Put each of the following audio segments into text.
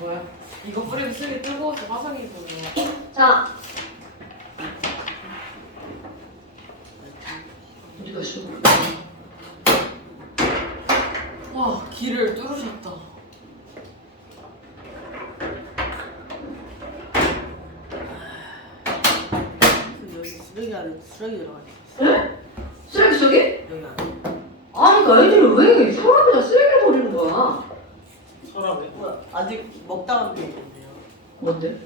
뭐야? 이거 뿌리고 쓰기 뜨거워서 화상이 보여. 자, 어디 갔어? 와, 길을 뚫으셨다. 여기 쓰레기 안에 쓰레기 들어가 있어. 응? 쓰레기 속에? 여기 안에. 아니, 그 애들이 왜 서랍에다 쓰레기를 버리는 거야? 서랍에? 뭐야? 아직 먹다간 게 있는데요. 뭔데?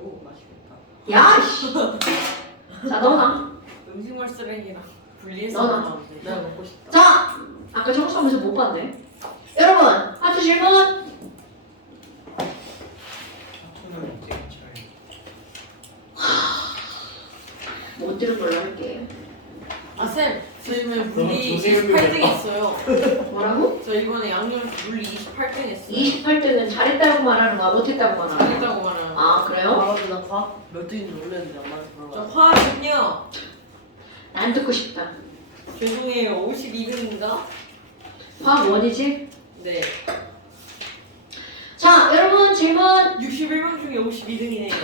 오, 맛있겠다. 야, 씨. 자, 넣어놔. 음식물 쓰레기랑 분리해서 너나. 나오는데. 내가 먹고 싶다. 자, 아까 청소하면서 못 봤네. 여러분, 하트 질문. 못 들은 걸로 할게. 아, 쌤. 저 이번에 물리 조세훈이 28등 했어요. 뭐라고? 저 이번에 양념 물리 28등 했어요. 28등은 잘했다고 말하는 거야? 못했다고 말하는 거야? 잘했다고 말하는. 아, 그래요? 아, 근데 나 과학 몇 등인지 모르겠는데 엄마한테 저 물어봐. 화학은요. 난 듣고 싶다. 죄송해요. 52등인가? 화학 원이지? 네. 자, 여러분 질문. 61명 중에 52등이네요.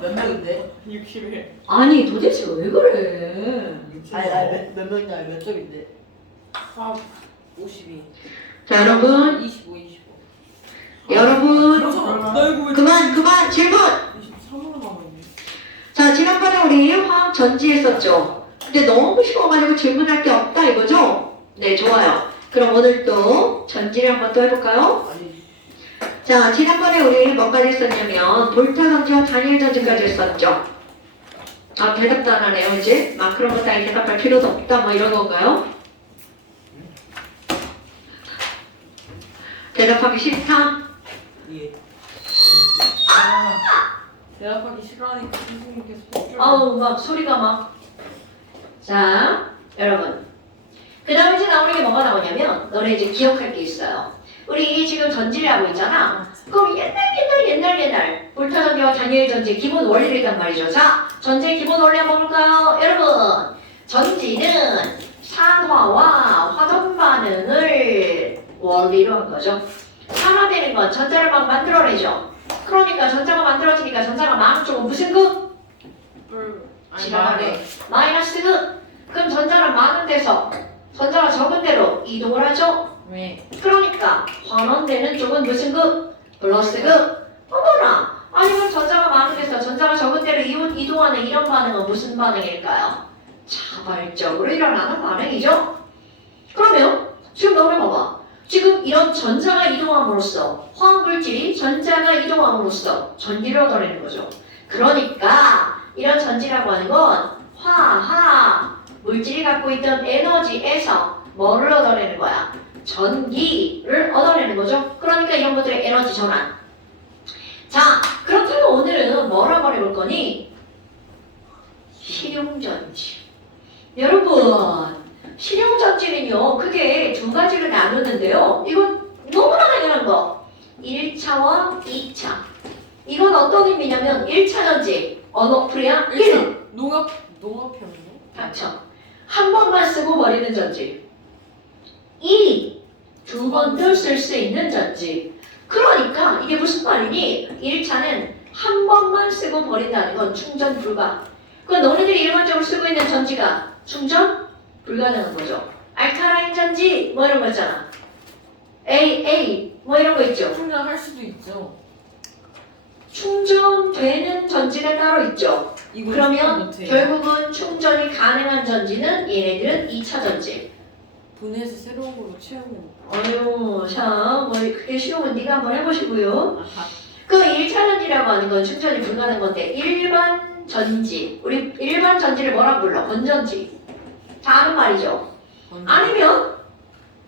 몇 명인데? 61. 아니, 도대체 왜 그래? 아니, 몇 명인지 아니 몇 점인데? 화학 52. 자, 여러분. 25, 25. 여러분. 나 이거 왜 그만 질문. 23으로 남았네. 자, 지난번에 우리 화학 전지 했었죠? 근데 너무 쉬워가지고 질문할 게 없다 이거죠? 네, 좋아요. 그럼 오늘 또 전지를 한번 또 해볼까요? 아니, 자, 지난번에 우리 뭐까지 했었냐면 볼타 전지와 단일 전지까지 했었죠? 아, 대답도 안 하네요, 이제? 막 그런 거 따위 대답할 필요도 없다, 뭐 이런 건가요? 대답하기 싫다? 예. 대답하기 싫어하니까 선생님께서 독주를. 아우, 막 소리가 막. 자, 여러분. 그 다음에 이제 나오는 게 뭐가 나오냐면, 너네 이제 기억할 게 있어요. 우리 지금 전지를 하고 있잖아. 그럼 옛날 볼타 전지와 단일 전지 기본 원리를 있단 말이죠. 자, 전지의 기본 원리 한번 볼까요? 여러분, 전지는 산화와 화전 반응을 원리로 한 거죠. 산화되는 건 전자를 막 만들어내죠. 그러니까 전자가 만들어지니까 전자가 많은 쪽은 무슨 극? 지나가네. 마이너스 극. 그럼 전자는 많은 데서 전자가 적은 데로 이동을 하죠. 왜? 그러니까 환원되는 쪽은 무슨 극? 플러스 극. 어머나. 아니면 전자가 많은 데서 전자가 적은 데로 이동하는 이런 반응은 무슨 반응일까요? 자발적으로 일어나는 반응이죠. 그러면 지금 너네 봐봐. 지금 이런 전자가 이동함으로써 화학물질이 전자가 이동함으로써 전기를 얻어내는 거죠. 그러니까 이런 전지라고 하는 건 화학 물질이 갖고 있던 에너지에서 뭐를 얻어내는 거야? 전기를 얻어내는 거죠. 그러니까 이런 것들의 에너지 전환. 자, 그렇다면 오늘은 뭐라고 해볼 거니? 실용전지. 여러분, 실용전지는요, 크게 두 가지를 나누는데요. 이건 너무나 당연한 거. 1차와 2차. 이건 어떤 의미냐면 1차 전지, 언어프리야 1. 농업형이요? 닥쳐. 한 번만 쓰고 버리는 전지. 2. 두 번도 쓸 수 있는 전지. 그러니까 이게 무슨 말이니? 1차는 한 번만 쓰고 버린다는 건 충전 불가. 그건 너네들이 일반적으로 쓰고 있는 전지가 충전 불가능한 거죠. 알카라인 전지 뭐 이런 거 있잖아. AA 뭐 이런 거 있죠. 충전할 수도 있죠. 충전되는 전지가 따로 있죠. 이거 그러면 못해요. 결국은 충전이 가능한 전지는 얘네들은 2차 전지. 분해해서 새로운 걸로 채우면. 어휴, 참, 뭐 그게 쉬우면 네가 한번 해보시고요. 아하. 그 1차 전지라고 하는 건 충전이 불가능한 건데 일반 전지, 우리 일반 전지를 뭐라고 불러? 건전지. 다 아는 말이죠. 아니면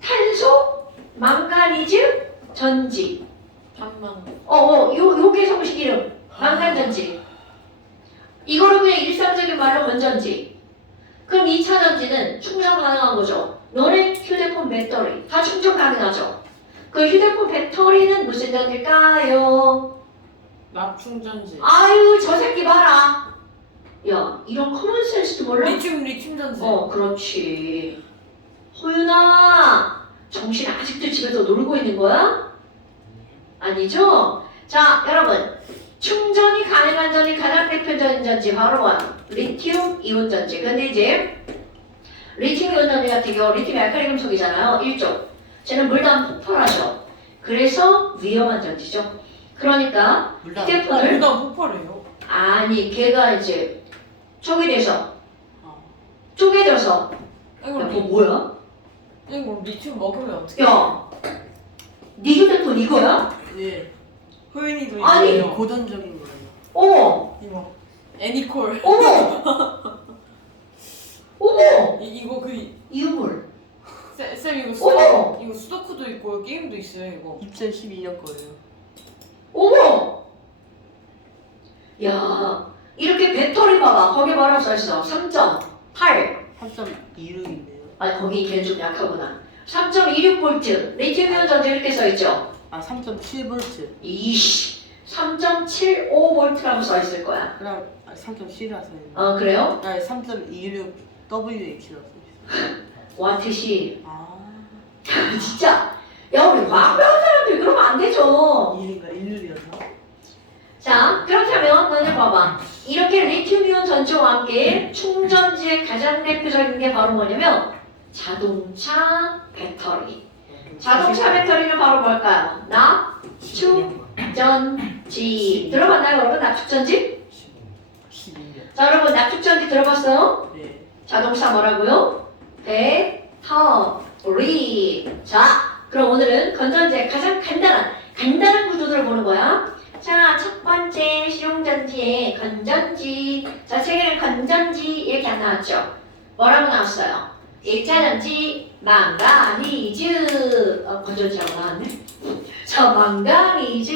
탄소, 망가니즈 전지. 탄망. 요게 정식 이름. 망간 전지. 이거를 그냥 일상적인 말로 건전지. 그럼 2차 전지는 충전 가능한 거죠. 너네 휴대폰 배터리 다 충전 가능하죠. 그 휴대폰 배터리는 무슨 전지일까요? 납충전지. 아유, 저 새끼 봐라. 야, 이런 커먼 센스도 몰라? 리튬 전지. 그렇지. 호윤아, 정신 아직도 집에서 놀고 있는 거야? 아니죠? 자, 여러분. 충전이 가능한 전이 가장 대표적인 전지 바로 뭐야? 리튬 이온 전지. 근데 이제 리튬 이온 전지 같은 경우 리튬이 알칼리 금속이잖아요. 1종. 쟤는 물단 폭발하죠. 그래서 위험한 전지죠. 그러니까 휴대폰을 물단 폭발해요. 아니 걔가 이제 초기돼서 어. 쪼개져서 이거 야, 너 뭐야? 이거 리튬 먹으면 어떻게? 야, 네 휴대폰 이거야? 예. 호연이도 아니. 이거 고전적인 거예요. 어머, 이거 애니콜. 어머, 어머, 이거 그 이유물. 쌤 이거 어머! 이거 수도쿠도 있고 게임도 있어요 이거. 2012년 거예요. 어머! 야, 이렇게 배터리 봐봐. 거기 뭐라고 써있어? 3.8. 3.26인데요. 아니, 거기 걔는 좀 약하구나. 3.26V. 리튬이온 전지 이렇게 써있죠? 아 3.7V. 이씨, 3.75V라고 써있을 거야. 그럼 3.7이라서. 그래요? 아니 3.26 WH라서. 와트시. 아. 진짜. 야, 우리 과학 배운 사람들 그러면 안 되죠. 1인가 1류였나? 자, 그렇다면 너네 봐봐. 이렇게 리튬이온 전지와 함께 충전지의 가장 대표적인 게 바로 뭐냐면 자동차 배터리. 자동차 배터리는 바로 뭘까요? 납축전지. 들어봤나요, 여러분? 납축전지? 12년. 자, 여러분 납축전지 들어봤어요? 네. 자동차 뭐라고요? 배터리. 자, 그럼 오늘은 건전지의 가장 간단한 구조들을 보는 거야. 자, 첫 번째 실용전지의 건전지. 자, 책에는 건전지 이렇게 안 나왔죠? 뭐라고 나왔어요? 1차 전지 망가니즈. 건전지라고 나왔네. 자, 망가니즈.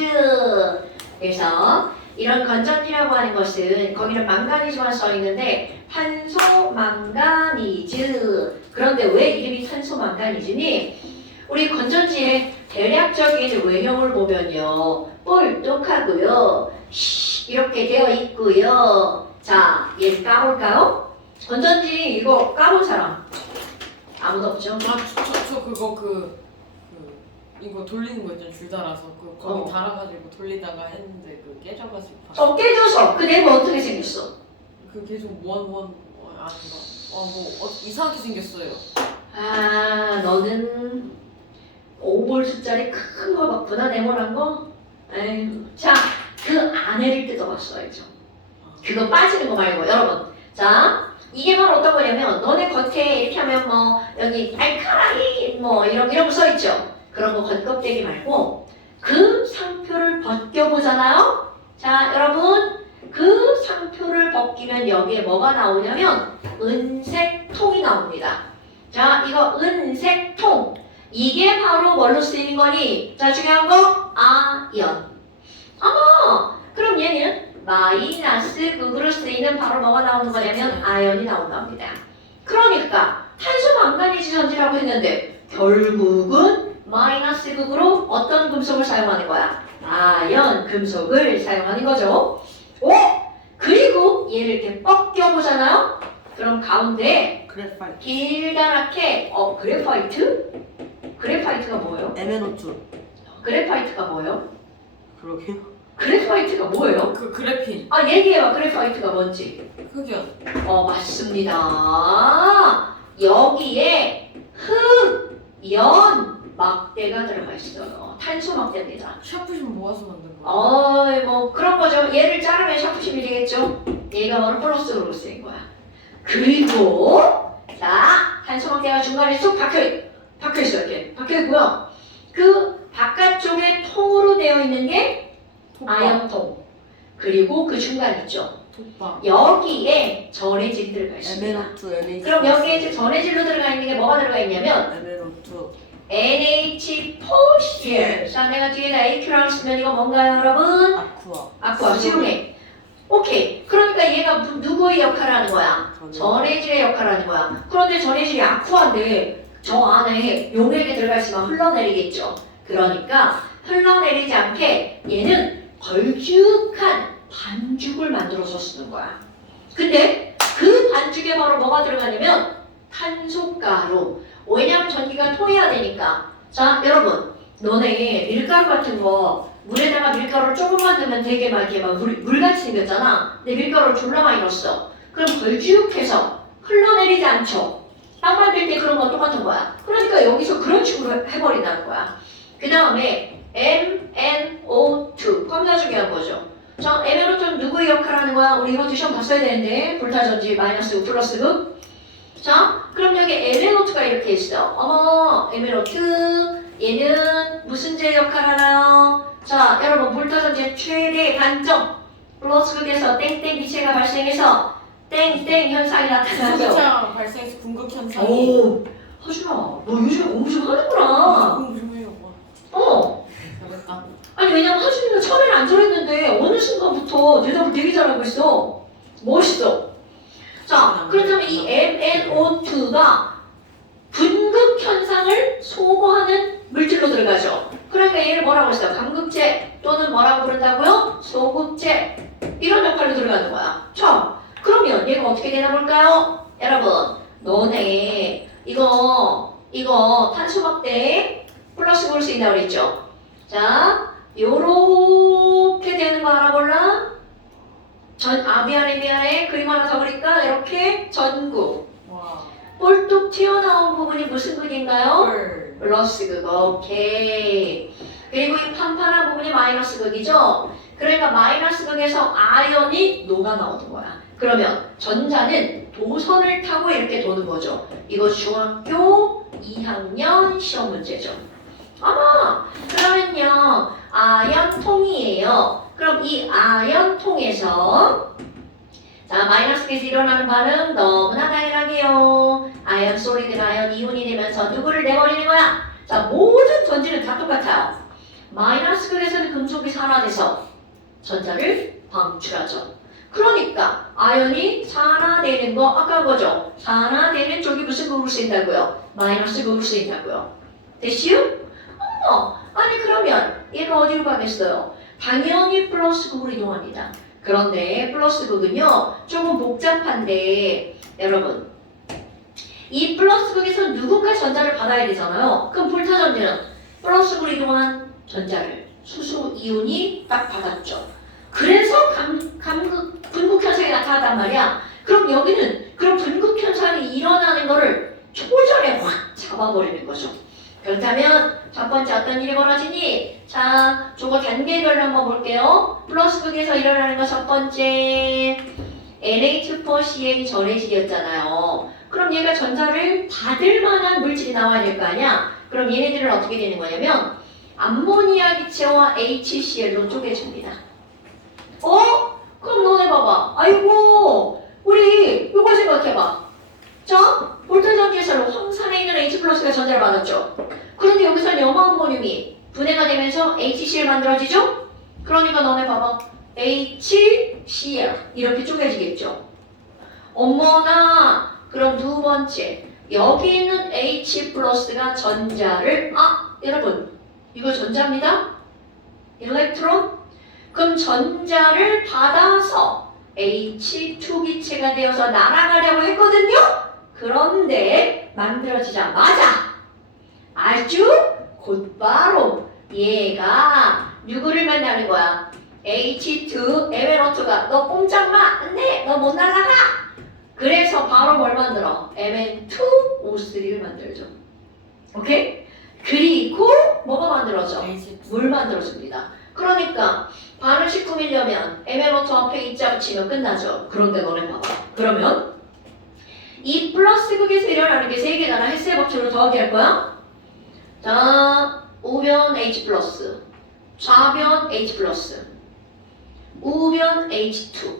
그래서 이런 건전지라고 하는 것은 거기는 망가니즈만 써 있는데 탄소 망가니즈. 그런데 왜 이름이 탄소 망가니즈니? 우리 건전지의 대략적인 외형을 보면요, 뿔뚝하고요, 이렇게 되어 있고요. 자, 얘를 까볼까요? 건전지 이거 까본 사람 아무도 없죠? 저 그거 이거 돌리는 거 있잖아 줄 달아서 거기 달아가지고 돌리다가 했는데 깨져가지고 깨져서 그 내부 어떻게 생겼어? 계속 아닌가 이상하게 생겼어요. 아, 너는 5V짜리 큰 거 봤구나, 네모난 거? 에휴. 자, 그 안에를 뜯어봤어야죠. 그거 빠지는 거 말고, 여러분. 자, 이게 바로 어떤 거냐면, 너네 겉에 이렇게 하면 뭐, 여기 알카라인, 뭐, 이런 거 써있죠? 그런 거 겉껍데기 말고, 그 상표를 벗겨보잖아요? 자, 여러분. 그 상표를 벗기면 여기에 뭐가 나오냐면, 은색 통이 나옵니다. 자, 이거 은색 통. 이게 바로 뭘로 쓰이는 거니? 자, 중요한 거, 아연. 그럼 얘는 마이너스 극으로 쓰이는 바로 뭐가 나오는 거냐면 아연이 나온답니다. 그러니까 탄소 망가니즈 전지라고 했는데 결국은 마이너스 극으로 어떤 금속을 사용하는 거야? 아연 금속을 사용하는 거죠. 그리고 얘를 이렇게 벗겨보잖아요? 그럼 가운데 그래파이트. 길다랗게 그래파이트? 그래파이트가 뭐예요? MnO2. 그래파이트가 뭐예요? 그러게요. 그래파이트가 뭐예요? 그래핀 얘기해봐. 그래파이트가 뭔지. 흑연. 맞습니다. 여기에 흑, 연, 막대가 들어가 있어요. 탄소 막대입니다. 샤프심 모아서 만든 거. 뭐 그런 거죠. 얘를 자르면 샤프심이 되겠죠. 얘가 바로 플러스로 쓰인 거야. 그리고 자, 탄소 막대가 중간에 쏙 박혀있어요. 이렇게 박혀있고요. 그 바깥쪽에 통으로 되어 있는 게 아연통. 그리고 그 중간 있죠. 톡밥. 여기에 전해질이 들어가 있습니다. MnO2, NH. 그럼 여기에 이제 전해질로 들어가 있는 게 뭐가 들어가 있냐면 MnO2. NH 포시티얼. 자, 내가 뒤에다 AQ라고 쓰면 이거 뭔가요, 여러분? 아쿠아, 시루메. 오케이. 그러니까 얘가 누구의 역할을 하는 거야? 전해질의 역할을 하는 거야. 그런데 전해질이 아쿠아인데 저 안에 용액이 들어가 있으면 흘러내리겠죠. 그러니까 흘러내리지 않게 얘는 걸쭉한 반죽을 만들어서 쓰는 거야. 근데 그 반죽에 바로 뭐가 들어가냐면 탄소가루. 왜냐면 전기가 통해야 되니까. 자, 여러분, 너네 밀가루 같은 거 물에다가 밀가루를 조금만 넣으면 되게 막 이렇게 막 물같이 생겼잖아. 근데 밀가루를 졸라 많이 넣었어. 그럼 걸쭉해서 흘러내리지 않죠. 빵 만들 때 그런 건 똑같은 거야. 그러니까 여기서 그런 식으로 해버린다는 거야. 그 다음에 MnO2 겁나 중요한 거죠. 자, MnO2는 누구의 역할을 하는 거야? 우리 이것도 시험 봤어야 되는데 볼타전지 마이너스 플러스 극. 자, 그럼 여기 MnO2가 이렇게 있어. 어머, MnO2 얘는 무슨 제 역할을 하나요? 자, 여러분 볼타전지의 최대 단점 플러스 극에서 땡땡 기체가 발생해서 땡땡 현상이 나타나죠. 소비차 발생해서 궁극 현상이. 오, 하준아, 너 요즘에 공부 좀 하는구나. 궁금 좀 해요. 와, 어. 잘했다. 아니 왜냐면 하준이가 처음에는 안 저랬는데 어느 순간부터 대답을 되게 잘하고 있어. 멋있어. 자, 그렇다면 이 MnO2가 분극 현상을 소모하는 물질로 들어가죠. 그러니까 얘를 뭐라고 했어요? 감극제 또는 뭐라고 부른다고요? 소극제. 이런 역할로 들어가는 거야. 자, 그러면 얘가 어떻게 되나 볼까요? 여러분, 너네 이거 탄수막대 플러스 볼 수 있다고 그랬죠? 자, 요렇게 되는 거 알아볼라? 미안해. 그림 하나 더 그릴까? 이렇게 전구. 와. 볼뚝 튀어나온 부분이 무슨 극인가요? 헐. 플러스 극. 오케이. 그리고 이 판판한 부분이 마이너스 극이죠? 그러니까 마이너스 극에서 아연이 녹아 나오는 거야. 그러면 전자는 도선을 타고 이렇게 도는 거죠. 이거 중학교 2학년 시험 문제죠. 아마 그러면요 아연통이에요. 그럼 이 아연통에서 자 마이너스에서 일어나는 반응 너무나 다양하게요. 아연 솔리드 아연 이온이 되면서 누구를 내버리는 거야? 자 모든 전지는 다 똑같아요. 마이너스 극에서는 금속이 산화돼서 전자를 방출하죠. 그러니까 아연이 산화되는 거 아까 거죠. 산화되는 쪽이 무슨 극으로 쓰인다고요? 마이너스 극으로 쓰인다고요. 됐시요? 아니 그러면 얘가 어디로 가겠어요? 당연히 플러스 극으로 이동합니다. 그런데 플러스 극은요 조금 복잡한데 여러분 이 플러스 극에서 누군가 전자를 받아야 되잖아요. 그럼 볼타 전지는 플러스 극으로 이동한 전자를 수소 이온이 딱 받았죠. 그래서 분극 현상이 나타났단 말이야. 그럼 여기는 그런 분극 현상이 일어나는 거를 초절에 확 잡아버리는 거죠. 그렇다면 첫 번째 어떤 일이 벌어지니? 자, 저거 단계별로 한번 볼게요. 플러스 극에서 일어나는 거 첫 번째 NH4Cl이 전해질이었잖아요. 그럼 얘가 전자를 받을 만한 물질이 나와야 될 거 아니야? 그럼 얘네들은 어떻게 되는 거냐면 암모니아 기체와 HCl로 쪼개집니다. 그럼 너네 봐봐. 아이고 우리 이거 생각해봐. 자, 볼탄전지에서 황산에 있는 H 플러스가 전자를 받았죠. 그런데 여기서는 염화암모늄이 분해가 되면서 HCl 만들어지죠? 그러니까 너네 봐봐. HCl 이렇게 쪼개지겠죠. 어머나 그럼 두 번째 여기 있는 H 플러스가 전자를 여러분 이거 전자입니다. 일렉트론 그럼 전자를 받아서 H2 기체가 되어서 날아가려고 했거든요. 그런데 만들어지자마자 아주 곧바로 얘가 누구를 만나는 거야? H2 MnO2가 너 꼼짝마 안돼 너 못 날아가. 그래서 바로 뭘 만들어? Mn2O3를 만들죠. 오케이? 그리고 뭐가 만들어져? 물 만들어집니다. 그러니까 반응식 꾸미려면 MnO2 앞에 입자 붙이면 끝나죠. 그런데 너네 봐봐. 그러면 이 플러스 극에서 일어나는 게 세 개잖아. 헬스의 법칙으로 더하기 할 거야. 자, 우변 H 플러스, 좌변 H 플러스, 우변 H2,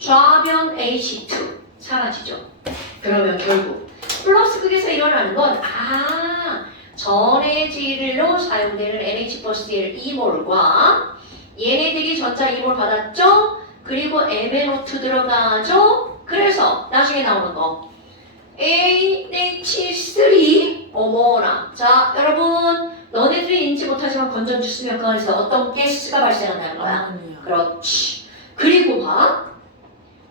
좌변 H2 사라지죠. 그러면 결국 플러스 극에서 일어나는 건 전해질로 사용되는 NH+Cl 2몰과 얘네들이 전자 2몰 받았죠? 그리고 MnO2 들어가죠? 그래서 나중에 나오는 거 NH3 어머나 자 여러분 너네들이 인지 못하지만 건전지 수면 그 안에서 어떤 가스가 발생한다는 거야. 그렇지. 그리고 봐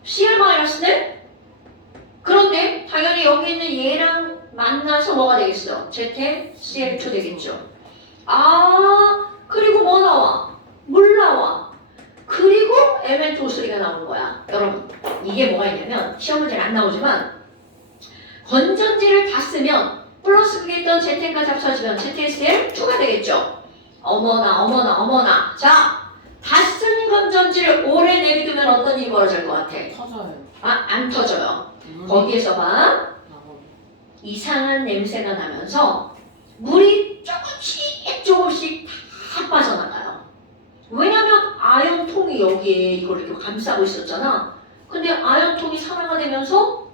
Cl-네? 그런데 당연히 여기 있는 얘랑 만나서 뭐가 되겠어? ZCl2 되겠죠. 아, 그리고 뭐 나와? 물 나와. 그리고 Mn2O3가 나오는 거야. 여러분, 이게 뭐가 있냐면 시험 문제는 안 나오지만 건전지를 다 쓰면 플러스 그게 있던 ZN까지 합쳐지면 ZCl2가 되겠죠. 어머나 어머나 어머나. 자, 다 쓴 건전지를 오래 내비두면 어떤 일이 벌어질 것 같아? 터져요. 아, 안 터져요. 물이 거기에서 봐. 나고. 이상한 냄새가 나면서 물이 조금씩 다 빠져나가요. 왜냐면 아연통이 여기에 이걸 이렇게 감싸고 있었잖아. 근데 아연통이 산화가 되면서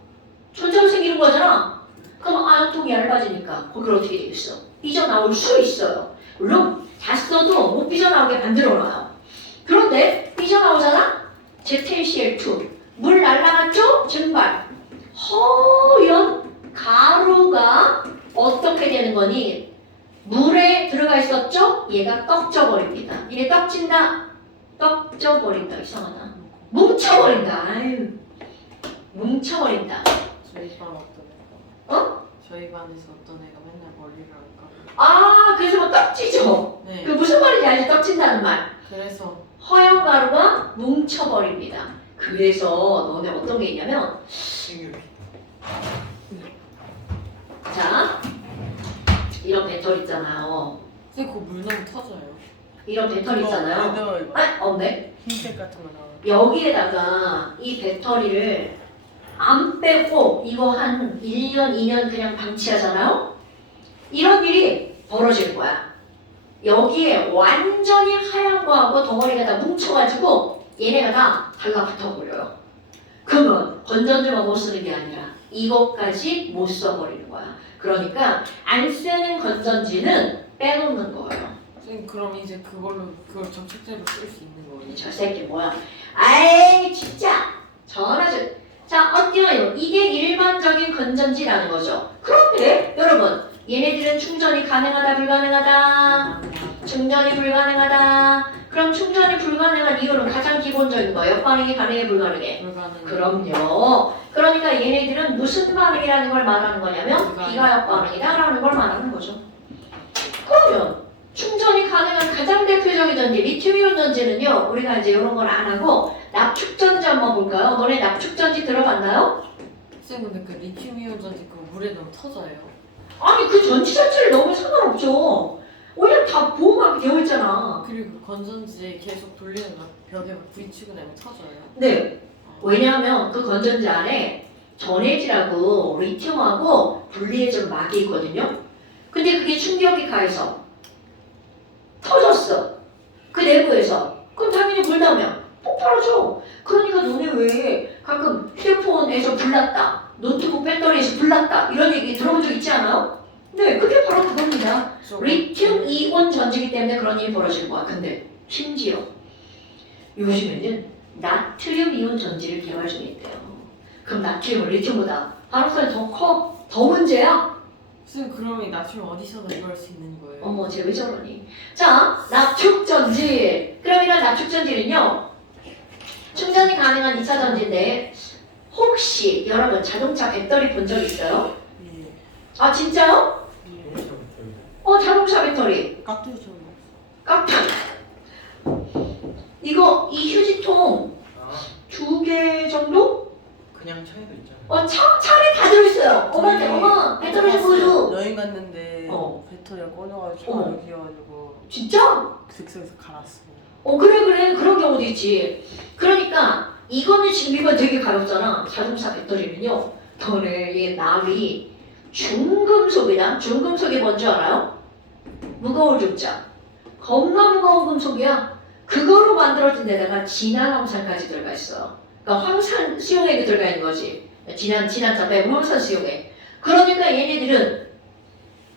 전자가 생기는 거잖아. 그럼 아연통이 얇아지니까 거기를 어떻게 되겠어? 삐져나올 수 있어요. 물론 다 써도 못 삐져나오게 만들어놔요. 그런데 삐져나오잖아? ZCl2 물 날라갔죠? 증발. 허연 가루가 어떻게 되는 거니? 물에 들어가 있었죠? 얘가 떡져버립니다. 이게 떡진다? 떡져버린다. 이상하다. 뭉쳐버린다. 아유. 뭉쳐버린다. 저희 반 어떤 애가? 어? 저희 반에서 어떤 애가 맨날 머리를 안 감고. 아, 그래서 뭐 떡지죠? 네. 그 무슨 말인지 알지? 떡진다는 말. 그래서 허연 가루가 뭉쳐버립니다. 그래서 너네 어떤 게 있냐면 자, 이런 배터리 있잖아요. 선생님 그거 물 넣으면 터져요. 이런 배터리 있잖아요. 이거 아, 없네. 흰색 같은 거 나와. 여기에다가 이 배터리를 안 빼고 이거 한 1년, 2년 그냥 방치하잖아요? 이런 일이 벌어질 거야. 여기에 완전히 하얀 거하고 덩어리가 다 뭉쳐가지고 얘네가 다 달라붙어 버려요. 그러면 건전지만 못 쓰는 게 아니라 이것까지 못 써버리는 거야. 그러니까 안 쓰는 건전지는 빼놓는 거예요. 선생님 그럼 이제 그걸 정책제로 쓸 수 있는 거예요. 저 새끼 뭐야? 아이 진짜 전화주. 자 어때요? 이게 일반적인 건전지라는 거죠. 그런데 여러분 얘네들은 충전이 가능하다 불가능하다? 충전이 불가능하다. 그럼 충전이 불가능한 이유는 가장 기본적인 거예요. 반응이 가능해 불가능해? 불가능. 그럼요. 그러니까 얘네들은 무슨 반응이라는 걸 말하는 거냐면 비가역 반응이다라는 걸 말하는 거죠. 그러면 충전이 가능한 가장 대표적인 전지 리튬이온 전지는요. 우리가 이제 이런 걸 안 하고 납축전지 한번 볼까요? 너네 납축전지 들어봤나요? 선생님 근데 그 리튬이온 전지 그거 물에 넣으면 터져요. 아니 그 전지 자체를 넣으면 상관없죠. 왜냐면 다 보호막이 되어 있잖아. 그리고 그 건전지에 계속 돌리는 거 벽에 막 부딪히고 나면 터져요. 네. 왜냐하면 그 건전지 안에 전해질하고 리튬하고 분리해준 막이 있거든요. 근데 그게 충격이 가해서 터졌어. 그 내부에서. 그럼 당연히 불나면 폭발하죠. 그러니까 너네 왜 가끔 휴대폰에서 불났다, 노트북 배터리에서 불났다 이런 얘기 들어본 적 있지 않아요? 네, 그게 바로 그겁니다. 리튬 이온 전지기 때문에 그런 일이 벌어지는 거야. 근데 심지어 요즘에는 나트륨 이온 전지를 개발 중에 있대요. 그럼 나트륨은 리튬보다 반응성이 더 커? 더 문제야? 선생님 그러면 이 나트륨 어디서나 이용할 수 있는 거예요? 어머, 쟤 왜 저러니? 자, 납축전지. 그럼 이런 납축전지는요, 충전이 가능한 2차 전지인데, 혹시 여러분 자동차 배터리 본 적 있어요? 예. 아, 진짜요? 예. 자동차 배터리. 깍두기처럼. 깍두기. 이거, 이 휴지통 아, 2개 정도? 그냥 차에도 있잖아. 차에 다 들어있어요. 엄마한테, 엄마, 배터리 좀 보여줘. 여행 갔는데 어. 배터리가 꺼져가지고 어머. 차가 여기가지고 진짜? 득석에서 갈았어. 그래. 그런 경우도 있지. 그러니까 이거는 지금 이거 되게 가볍잖아. 자동차 배터리는요. 너네 이 납이 중금속이다. 중금속이 뭔지 알아요? 무거울 중자. 겁나 무거운 금속이야. 그거로 만들어진 데다가 진한 황산까지 들어가 있어. 그러니까 황산 수용액이 들어가 있는 거지. 진한자 빼고 황산 수용액. 그러니까 얘네들은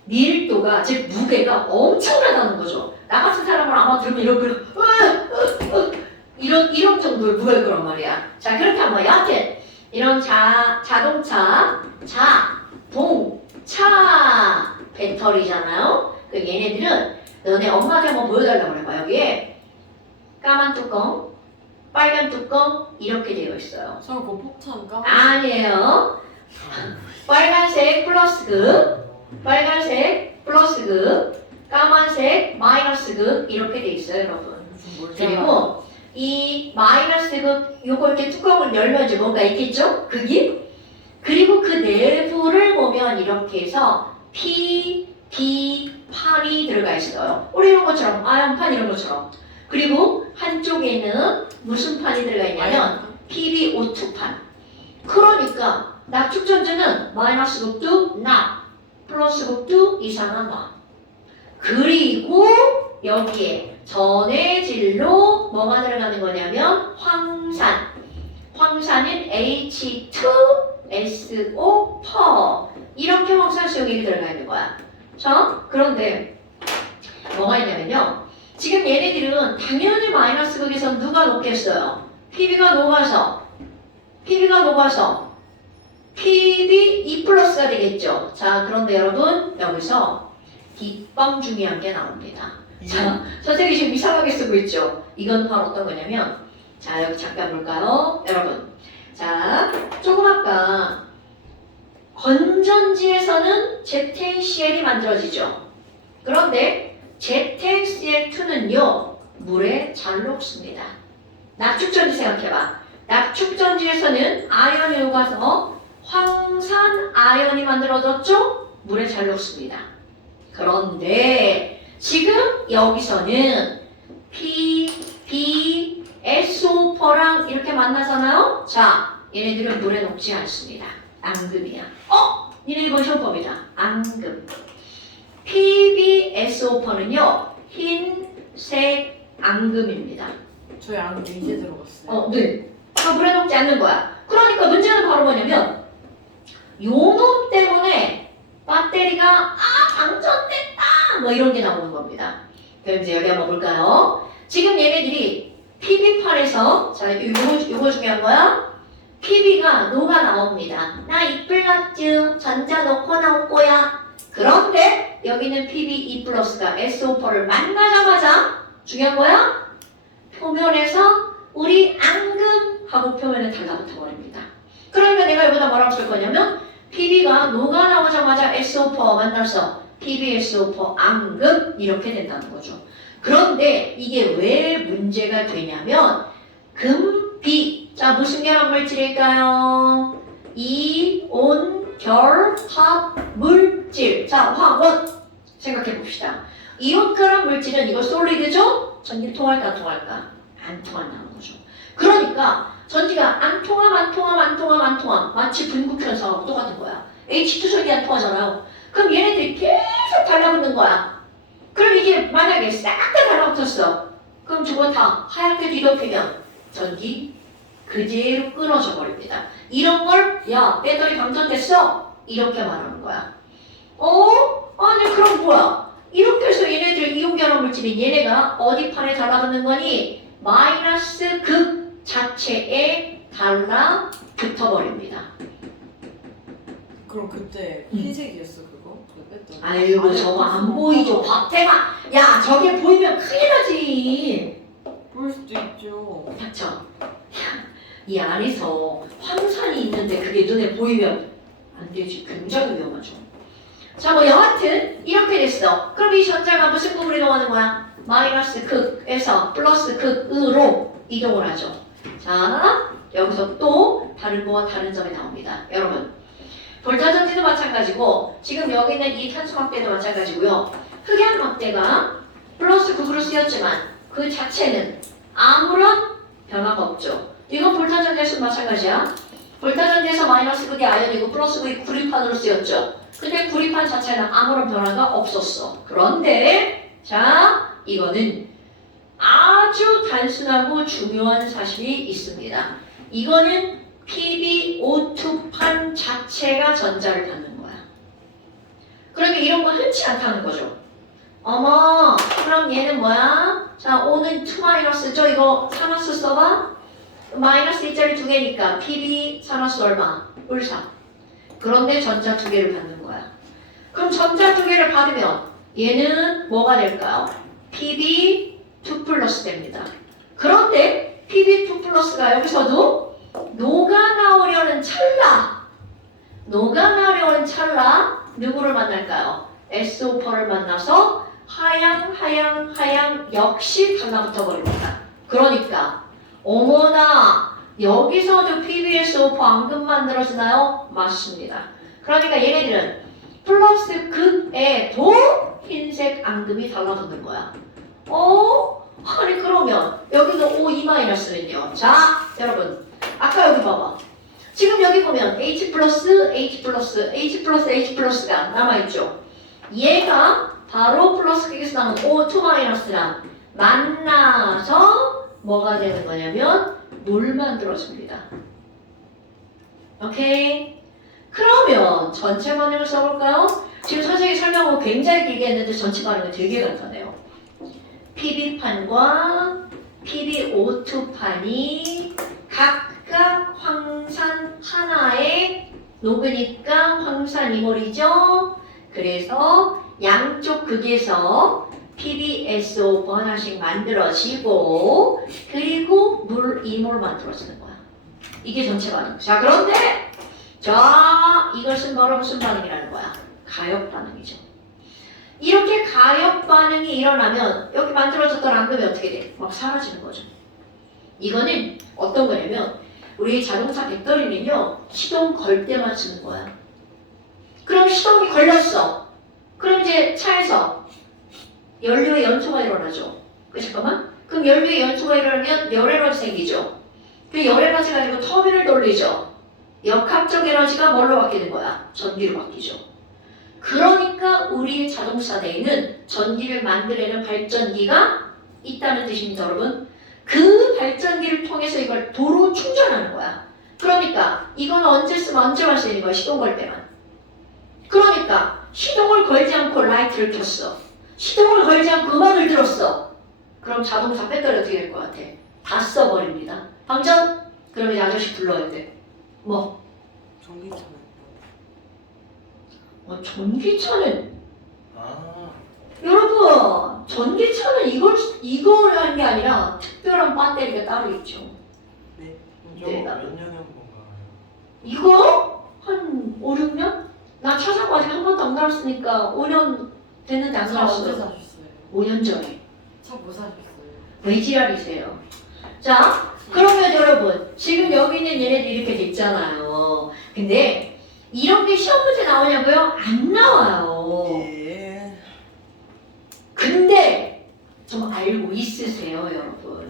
밀도가, 즉 무게가 엄청나다는 거죠. 나 같은 사람을 아마 들으면 이런 정도의 무게일 거란 말이야. 자, 그렇게 한번 여하튼 이런 자동차, 자동차 배터리잖아요. 그 얘네들은 너네 엄마한테 한번 보여달라고 그래봐. 여기에 까만 뚜껑, 빨간 뚜껑 이렇게 되어 있어요. 저 그거 폭탄 까? 아니에요. 빨간색 플러스 극, 빨간색 플러스 극, 까만색 마이너스 극 이렇게 돼 있어요, 여러분. 그리고 이 마이너스 극 요거 이렇게 뚜껑을 열면 이제 뭔가 있겠죠? 극이? 그리고 그 내부를 보면 이렇게 해서 P, D, 판이 들어가 있어요. 우리 이런 것처럼 아연판 이런 것처럼. 그리고 한쪽에는 무슨 판이 들어가 있냐면 PbO2판. 그러니까 납축전지는 마이너스 극도 납, 플러스 극도 이상한 납. 그리고 여기에 전해질로 뭐가 들어가는 거냐면 황산. 황산은 H2SO 퍼. 이렇게 황산수용액이 들어가 있는 거야. 자, 그런데 뭐가 있냐면요. 지금 얘네들은 당연히 마이너스 극에서 누가 녹겠어요? PB가 녹아서 PB2 플러스가 되겠죠. 자, 그런데 여러분 여기서 뒷방 중요한 게 나옵니다. 자, 선생님이 지금 이상하게 쓰고 있죠. 이건 바로 어떤 거냐면 자, 여기 잠깐 볼까요? 여러분. 자, 조금 아까 건전지에서는 ZnCl이 만들어지죠. 그런데 ZnCl2는요, 물에 잘 녹습니다. 납축전지 생각해봐. 납축전지에서는 아연이 녹아서 황산 아연이 만들어졌죠? 물에 잘 녹습니다. 그런데 지금 여기서는 PbSO4랑 이렇게 만나잖아요? 자, 얘네들은 물에 녹지 않습니다. 앙금이야. 니네 이거 시험법이다. 앙금. PbSO4는요, 흰색 앙금입니다. 저희 안 이제 들어갔어요. 네. 다 물에 녹지 않는 거야. 그러니까 문제는 바로 뭐냐면, 요 놈 때문에 배터리가 방전됐다! 뭐 이런 게 나오는 겁니다. 그럼 이제 여기 한번 볼까요? 지금 얘네들이 PB판에서, 자, 요거 중요한 거야. PB가 녹아 나옵니다. 나 이쁠 났쥬. 전자 넣고 나올 거야. 그런데 여기는 PB2 플러스가 SO4를 만나자마자 중요한 거야. 표면에서 우리 앙금하고 표면에 달라붙어 버립니다. 그러니까 내가 여기다 뭐라고 쓸 거냐면 PB가 녹아 나오자마자 SO4 만나서 PbSO4 앙금 이렇게 된다는 거죠. 그런데 이게 왜 문제가 되냐면 금비 자 무슨 결합 물질일까요? 이온 결합 물질 자 화원 생각해 봅시다. 이온 결합 물질은 이거 솔리드죠? 전기 통할까 안 통할까? 안 통한다는 거죠. 그러니까 전기가 안 통함 마치 분국 현상하고 똑같은 거야. H2 전기 안 통하잖아요. 그럼 얘네들이 계속 달라붙는 거야. 그럼 이게 만약에 싹 다 달라붙었어. 그럼 저거 다 하얗게 뒤덮이면 전기 그대로 끊어져 버립니다. 이런 걸 야 배터리 방전됐어 이렇게 말하는 거야. 아니 그럼 뭐야? 이렇게 해서 얘네들 이온 결합 물질이 얘네가 어디 판에 달라붙는 거니? 마이너스 극 자체에 달라붙어 버립니다. 그럼 그때 흰색이었어 그거? 그 배터리. 아이고 저거 안 보이죠 박태가. 야 저게 보이면 큰일 나지. 보일 수도 있죠. 닥쳐. 야, 이 안에서 황산이 있는데 그게 눈에 보이면 안 되지. 굉장히 위험하죠. 자, 뭐 여하튼 이렇게 됐어. 그럼 이 전자가 무슨 극으로 이동하는 거야? 마이너스 극에서 플러스 극으로 이동을 하죠. 자, 여기서 또 다른 거와 다른 점이 나옵니다. 여러분, 볼타전지도 마찬가지고 지금 여기 있는 이 탄소막대도 마찬가지고요. 흑연막대가 플러스 극으로 쓰였지만 그 자체는 아무런 변화가 없죠. 이건 볼타전지에서 마찬가지야. 볼타전지에서 마이너스 극이 아연이고 플러스 극이 구리판으로 쓰였죠. 근데 구리판 자체는 아무런 변화가 없었어. 그런데 자 이거는 아주 단순하고 중요한 사실이 있습니다. 이거는 PbO2판 자체가 전자를 받는 거야. 그러니까 이런 거 흔치 않다는 거죠. 어머 그럼 얘는 뭐야? 자 O는 2 마이너스죠. 이거 산화수 써봐. 마이너스 2짜리 2개니까 PB 산화수 얼마? 울사. 그런데 전자 2개를 받는 거야. 그럼 전자 2개를 받으면 얘는 뭐가 될까요? PB2 플러스 됩니다. 그런데 PB2 플러스가 여기서도 녹아나오려는 찰나 누구를 만날까요? SO4를 만나서 하양 역시 달라붙어 버립니다. 그러니까 어머나 여기서도 PbSO4 앙금 만들어지나요? 맞습니다. 그러니까 얘네들은 플러스 극에도 흰색 앙금이 달라붙는 거야. 아니 그러면 여기도 O2-면요. 자 여러분 아까 여기 봐봐. 지금 여기 보면 H 플러스가 남아있죠. 얘가 바로 플러스 극에서 나온 O2-랑 만나서 뭐가 되는 거냐면 물 만들어집니다. 오케이? 그러면 전체 반응을 써볼까요? 지금 선생님이 설명하고 굉장히 길게 했는데 전체 반응은 되게 간단해요. PB판과 PbO2판이 각각 황산 하나에 녹으니까 황산 이몰이죠. 그래서 양쪽 극에서 PbSO4 하나씩 만들어지고 그리고 물 이몰 만들어지는 거야. 이게 전체 반응. 자 그런데 이것은 바로 무슨 반응이라는 거야? 가역 반응이죠. 이렇게 가역 반응이 일어나면 여기 만들어졌던 앙금이 어떻게 돼? 막 사라지는 거죠. 이거는 어떤 거냐면 우리 자동차 배터리는요 시동 걸 때만 쓰는 거야. 그럼 시동이 걸렸어. 그럼 이제 차에서 연료의 연소가 일어나죠. 잠깐만. 그럼 연료의 연소가 일어나면 열에너지 생기죠. 그 열에너지 가지고 터빈을 돌리죠. 역학적 에너지가 뭘로 바뀌는 거야? 전기로 바뀌죠. 그러니까 우리 자동차 내에는 전기를 만들어내는 발전기가 있다는 뜻입니다, 여러분. 그 발전기를 통해서 이걸 도로 충전하는 거야. 그러니까 이건 언제 쓰면 언제만 쓰는 거야? 시동 걸 때만. 그러니까 시동을 걸지 않고 라이트를 켰어. 시동을 걸지 않고 음악을 들었어. 그럼 자동차 배터리 어떻게 될 것 같아? 다 써버립니다. 방전? 그럼 이 아저씨 불러야 돼. 뭐? 전기차는. 전기차는 아. 여러분 전기차는 이걸 하는 게 아니라 특별한 배터리가 따로 있죠. 네. 네, 몇 나도. 년에 한 건가요? 이거 한 5, 6년? 나 차 사고 아직 한 번도 안 갈았으니까 5년 됐는데 안 차 언제 갈았어요. 사셨어요? 5년 전에. 차 뭐 사셨어요? 왜 지랄이세요? 자, 그러면 여러분 지금 여기 있는 얘네들 이렇게 됐잖아요. 근데 이런 게 시험 문제 나오냐고요? 안 나와요. 예. 근데 좀 알고 있으세요, 여러분.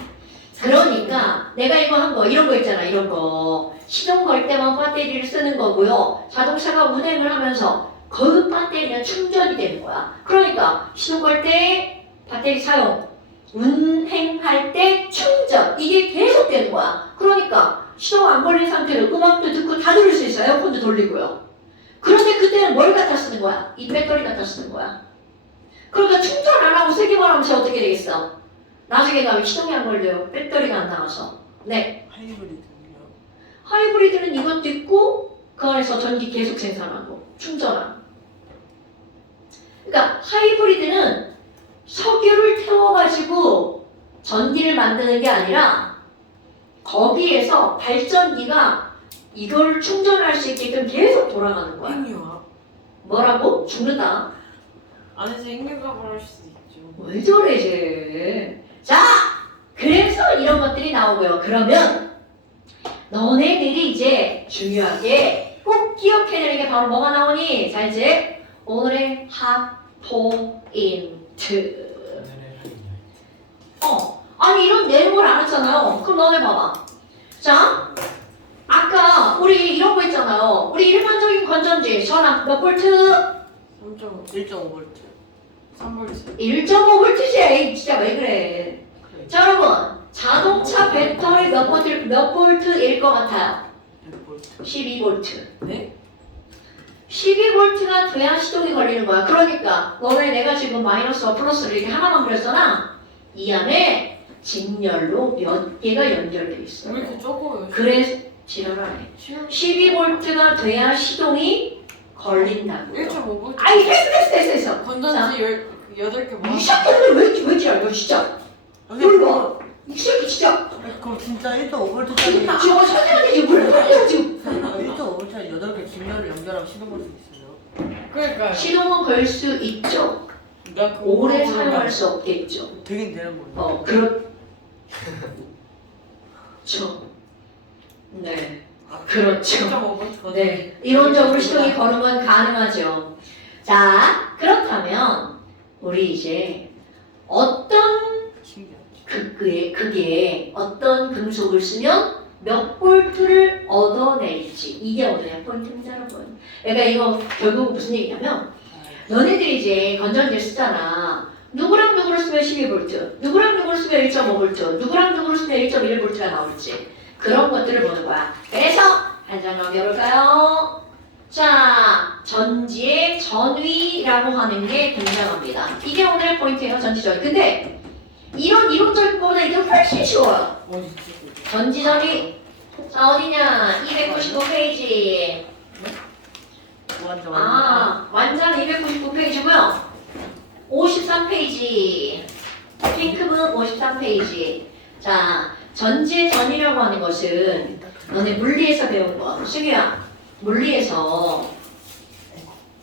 그러니까 내가 이거 한 거, 이런 거 있잖아, 이런 거. 시동 걸 때만 배터리를 쓰는 거고요. 자동차가 운행을 하면서 그 배터리가 충전이 되는 거야. 그러니까 시동 걸 때 배터리 사용, 운행할 때 충전, 이게 계속 되는 거야. 그러니까 시동 안 걸린 상태로 음악도 듣고 다 들을 수 있어요. 에어컨도 돌리고요. 그런데 그때는 뭘 갖다 쓰는 거야? 이 배터리 갖다 쓰는 거야. 그러니까 충전 안 하고 쓰기만 하면 어떻게 되겠어? 나중에 가면 시동이 안 걸려요. 배터리가 안 나와서. 네. 하이브리드는요? 하이브리드는 이것도 있고 그 안에서 전기 계속 생산하고 충전하고. 그러니까 하이브리드는 석유를 태워가지고 전기를 만드는 게 아니라 거기에서 발전기가 이걸 충전할 수 있게끔 계속 돌아가는 거야. 핵유화? 뭐라고? 죽는다. 안에서 핵유화를 할 수도 있죠. 뭘 저래 쟤. 자, 그래서 이런 것들이 나오고요. 그러면 너네들이 이제 중요하게 꼭 기억해내는 게 바로 뭐가 나오니? 자 이제 오늘의 핫 포인트. 아니 이런 내용을 알았잖아요. 그럼 너네 봐봐. 자, 아까 우리 이런 거 있잖아요. 우리 일반적인 건전지 전압 몇 볼트? 1.5V. 3볼트. 1.5V지. 에이 진짜 왜 그래. 자 여러분 자동차 배터리 몇 볼트일 것 같아요? 100V. 12V. 네? 12V가 돼야 시동이 걸리는 거야. 그러니까 너네 내가 지금 마이너스와 플러스를 이렇게 하나만 그렸잖아. 이 안에 직렬로 몇 개가 연결돼 있어요. 왜 이렇게 적어요? 그래서 지랄하네. 12V가 돼야 시동이 걸린다고요. 1.5볼트. 아이 됐어. 건전지 8개 이 모아. 새끼들 왜 지랄 너 진짜. 선생님 몰라. 이 새끼 진짜 그럼 진짜 1.5V짜리 저거 천재한테 지금 뭘 말려 지금. 1.5V짜리 8개 직면을 연결하면 시동 걸 수 있어요. 그러니까요. 시동은 걸 수 있죠. 내가 그거 오래 물어보는 사용할 거야. 수 없겠죠. 되긴 되는 거예요. 그렇죠. 네. 그렇죠. 1.5V 네. 이론적으로 시동이 거는 건 가능하죠. 자, 그렇다면 우리 이제 어떤 신기하지. 그게 어떤 금속을 쓰면 몇 볼트를 얻어낼지 이게 오늘의 포인트입니다, 여러분. 그러니까 이거 결국 무슨 얘기냐면 너네들이 이제 건전지를 쓰잖아. 누구랑 누구를 쓰면 12V, 누구랑 누구를 쓰면 1.5V, 누구랑 누구를 쓰면 1.1V가 나올지 그런 것들을 보는 거야. 그래서 한 장 넘겨볼까요? 자, 전지의 전위라고 하는 게 등장합니다. 이게 오늘의 포인트예요, 전지 전위. 근데 이런 이론적인 거보다 이게 훨씬 쉬워요. 어디 있지? 전지 전위. 자, 어디냐? 299페이지. 완전 완전 299페이지고요. 53페이지. 핑크북 53페이지. 자, 전지의 전이라고 하는 것은 너네 물리에서 배운 거. 승유야, 물리에서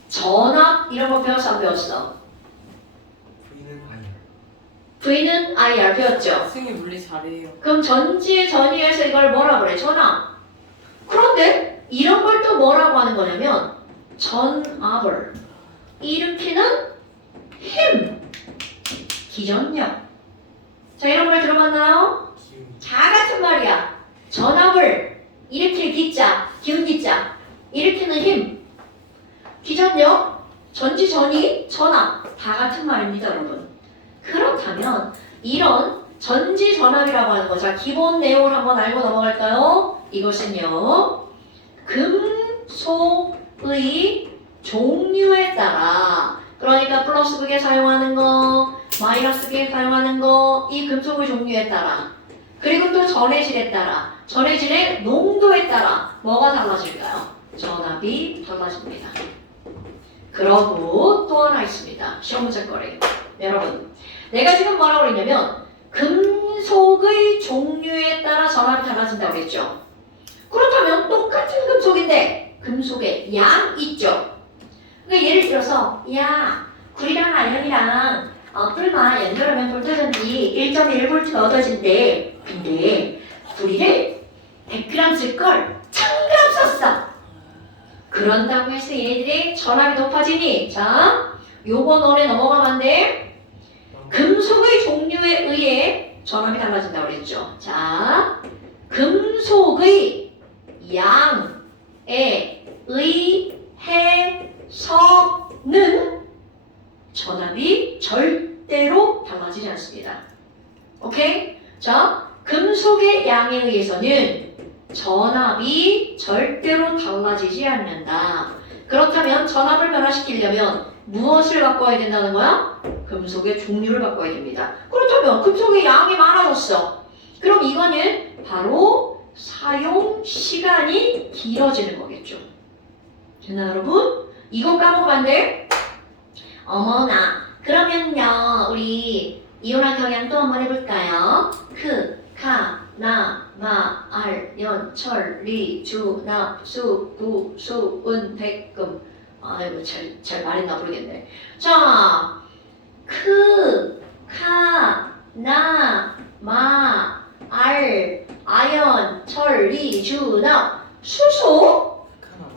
전압 이런 거 배웠어 안 배웠어? V는 IR 배웠죠? 승희 물리 잘해요. 그럼 전지의 전위에서 이걸 뭐라 그래? 전압. 그런데 이런 걸 또 뭐라고 하는 거냐면 전압을 일으키는 힘, 기전력. 자, 이런 말 들어봤나요? 다 같은 말이야. 전압을 일으킬 기자, 기운 기자, 일으키는 힘, 기전력, 전지 전위, 전압 다 같은 말입니다, 여러분. 그렇다면 이런 전지 전압이라고 하는 거, 자 기본 내용을 한번 알고 넘어갈까요? 이것은요 금속의 종류에 따라, 그러니까 플러스 극에 사용하는 거, 마이너스 극에 사용하는 거, 이 금속의 종류에 따라, 그리고 또 전해질에 따라, 전해질의 농도에 따라 뭐가 달라질까요? 전압이 달라집니다. 그러고 또 하나 있습니다. 시험 문제거리. 여러분, 내가 지금 뭐라고 그랬냐면 금속의 종류에 따라 전압이 달라진다고 그랬죠. 그렇다면 똑같은 금속인데 금속의 양 있죠. 그러니까 예를 들어서 야, 구리랑 아연이랑 뿔만 연결하면 볼트전지 1.1V 얻어진대. 근데 구리를 100g 쓸 걸 1000g 썼어. 그런다고 해서 얘네들이 전압이 높아지니? 자, 요거 너네 넘어가면 안 돼. 금속의 종류에 의해 전압이 달라진다고 그랬죠. 자, 금속의 양에 의해서는 전압이 절대로 달라지지 않습니다. 오케이? 자, 금속의 양에 의해서는 전압이 절대로 달라지지 않는다. 그렇다면 전압을 변화시키려면 무엇을 바꿔야 된다는 거야? 금속의 종류를 바꿔야 됩니다. 그렇다면 금속의 양이 많아졌어. 그럼 이거는 바로 사용 시간이 길어지는 거겠죠. 됐나 여러분? 이거 까먹으면 안 돼? 어머나, 그러면요 우리 이온화 경향 또 한번 해볼까요? 나, 알, 연, 철, 리, 주, 납, 수, 구, 수, 은, 백금. 아이고 잘 말했나 모르겠네. 자, 나, 마, 알, 아연, 철, 리, 주, 납, 수소,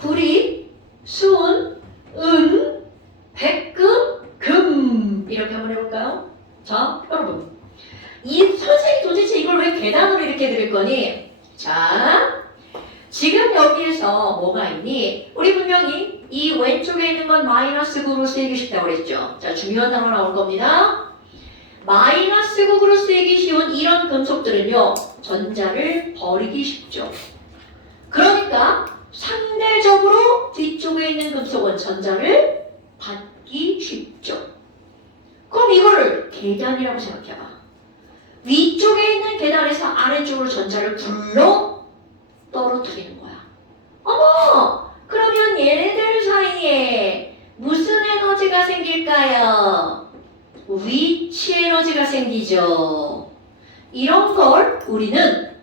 구리, 순, 은, 백금, 금. 이렇게 한번 해볼까요? 자, 여러분, 이 선생님 도대체 이걸 왜 계단으로 이렇게 그릴 거니? 자, 지금 여기에서 뭐가 있니? 우리 분명히 이 왼쪽에 있는 건 마이너스 극으로 쓰이기 쉽다고 그랬죠. 자, 중요한 단어 나올 겁니다. 마이너스 극으로 쓰이기 쉬운 이런 금속들은요, 전자를 버리기 쉽죠. 그러니까 상대적으로 뒤쪽에 있는 금속은 전자를 받기 쉽죠. 그럼 이거를 계단이라고 생각해봐. 위쪽에 있는 계단에서 아래쪽으로 전자를 불러 떨어뜨리는 거야. 어머! 그러면 얘네들 사이에 무슨 에너지가 생길까요? 위치 에너지가 생기죠. 이런 걸 우리는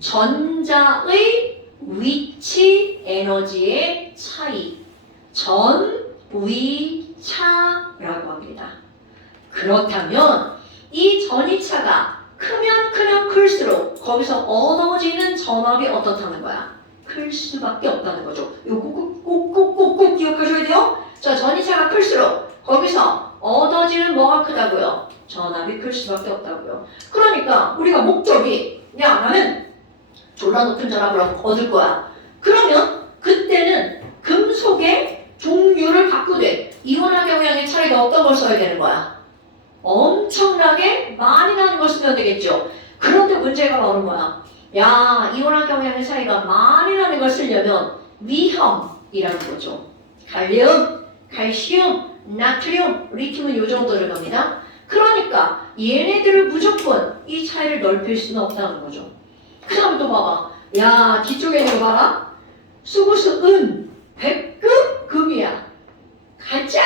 전자의 위치 에너지의 차이, 전위차라고 합니다. 그렇다면 이 전위차가 크면 클수록 거기서 얻어지는 전압이 어떻다는 거야? 클 수밖에 없다는 거죠. 이거 꼭 기억하셔야 돼요. 자, 전위차가 클수록 거기서 얻어지는 뭐가 크다고요? 전압이 클 수밖에 없다고요. 그러니까 우리가 목적이 야 나는 졸라 높은 전압을 얻을 거야. 그러면 그때는 금속의 종류를 바꾸되 이온화 경향의 차이가 어떤 걸 써야 되는 거야? 엄청나게 많이 나는 걸 쓰면 되겠죠. 그런데 문제가 바로 뭐야? 야, 이온화 경향의 차이가 많이 나는 걸 쓰려면 위험이라는 거죠. 갈륨, 칼슘, 나트륨, 리튬은 이 정도 들어갑니다. 그러니까 얘네들을 무조건 이 차이를 넓힐 수는 없다는 거죠. 그 다음에 또 봐봐. 야, 뒤쪽에 있는 거 봐라. 수구수 은, 백금, 금이야. 가장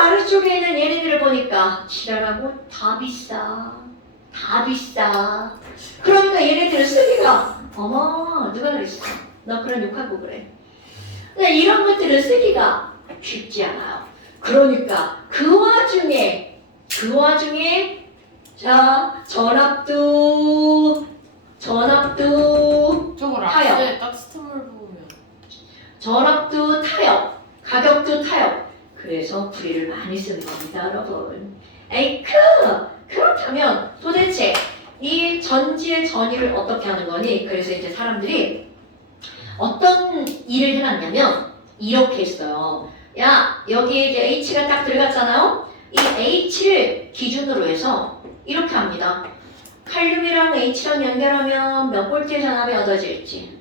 아래쪽에 있는 얘네들을 보니까 지랄하고 다 비싸. 다 비싸. 그러니까 얘네들은 쓰기가 어머 누가 그랬어? 너 그런 욕하고 그래. 근데 이런 것들은 쓰기가 쉽지 않아요. 그러니까 그 와중에 자 전압도 저걸 타협. 앞에 따뜻한 물 부으면 전압도 타협, 가격도 타협. 그래서 불의를 많이 쓰는 겁니다, 여러분. 그렇다면 도대체 이 전지의 전위를 어떻게 하는 거니? 그래서 이제 사람들이 어떤 일을 해놨냐면 이렇게 했어요. 야, 여기에 이제 H가 딱 들어갔잖아요? 이 H를 기준으로 해서 이렇게 합니다. 칼륨이랑 H랑 연결하면 몇 볼트의 전압이 얻어질지,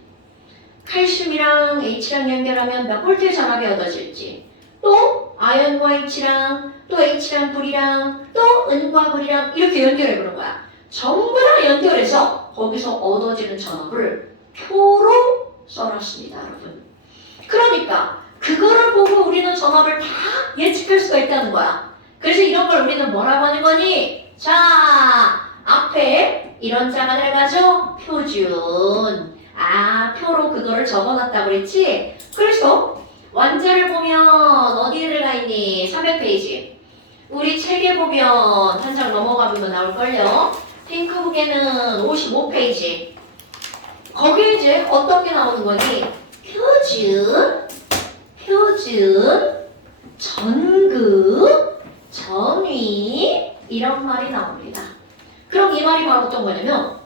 칼슘이랑 H랑 연결하면 몇 볼트의 전압이 얻어질지, 또 아연과 H랑 또 H랑 불이랑 또 은과 불이랑 이렇게 연결해 보는 거야. 전부 다 연결해서 거기서 얻어지는 전압을 표로 써놨습니다, 여러분. 그러니까 그거를 보고 우리는 전압을 다 예측할 수가 있다는 거야. 그래서 이런 걸 우리는 뭐라고 하는 거니? 자, 앞에 이런 자가 들어가죠? 표준. 아, 표로 그거를 적어놨다고 그랬지? 그래서 원자를 보면 어디에 들어가 있니? 300페이지. 우리 책에 보면 한 장 넘어가면 나올걸요? 핑크북에는 55페이지. 거기에 이제 어떤 게 나오는 거니? 표준, 전극, 전위 이런 말이 나옵니다. 그럼 이 말이 바로 어떤 거냐면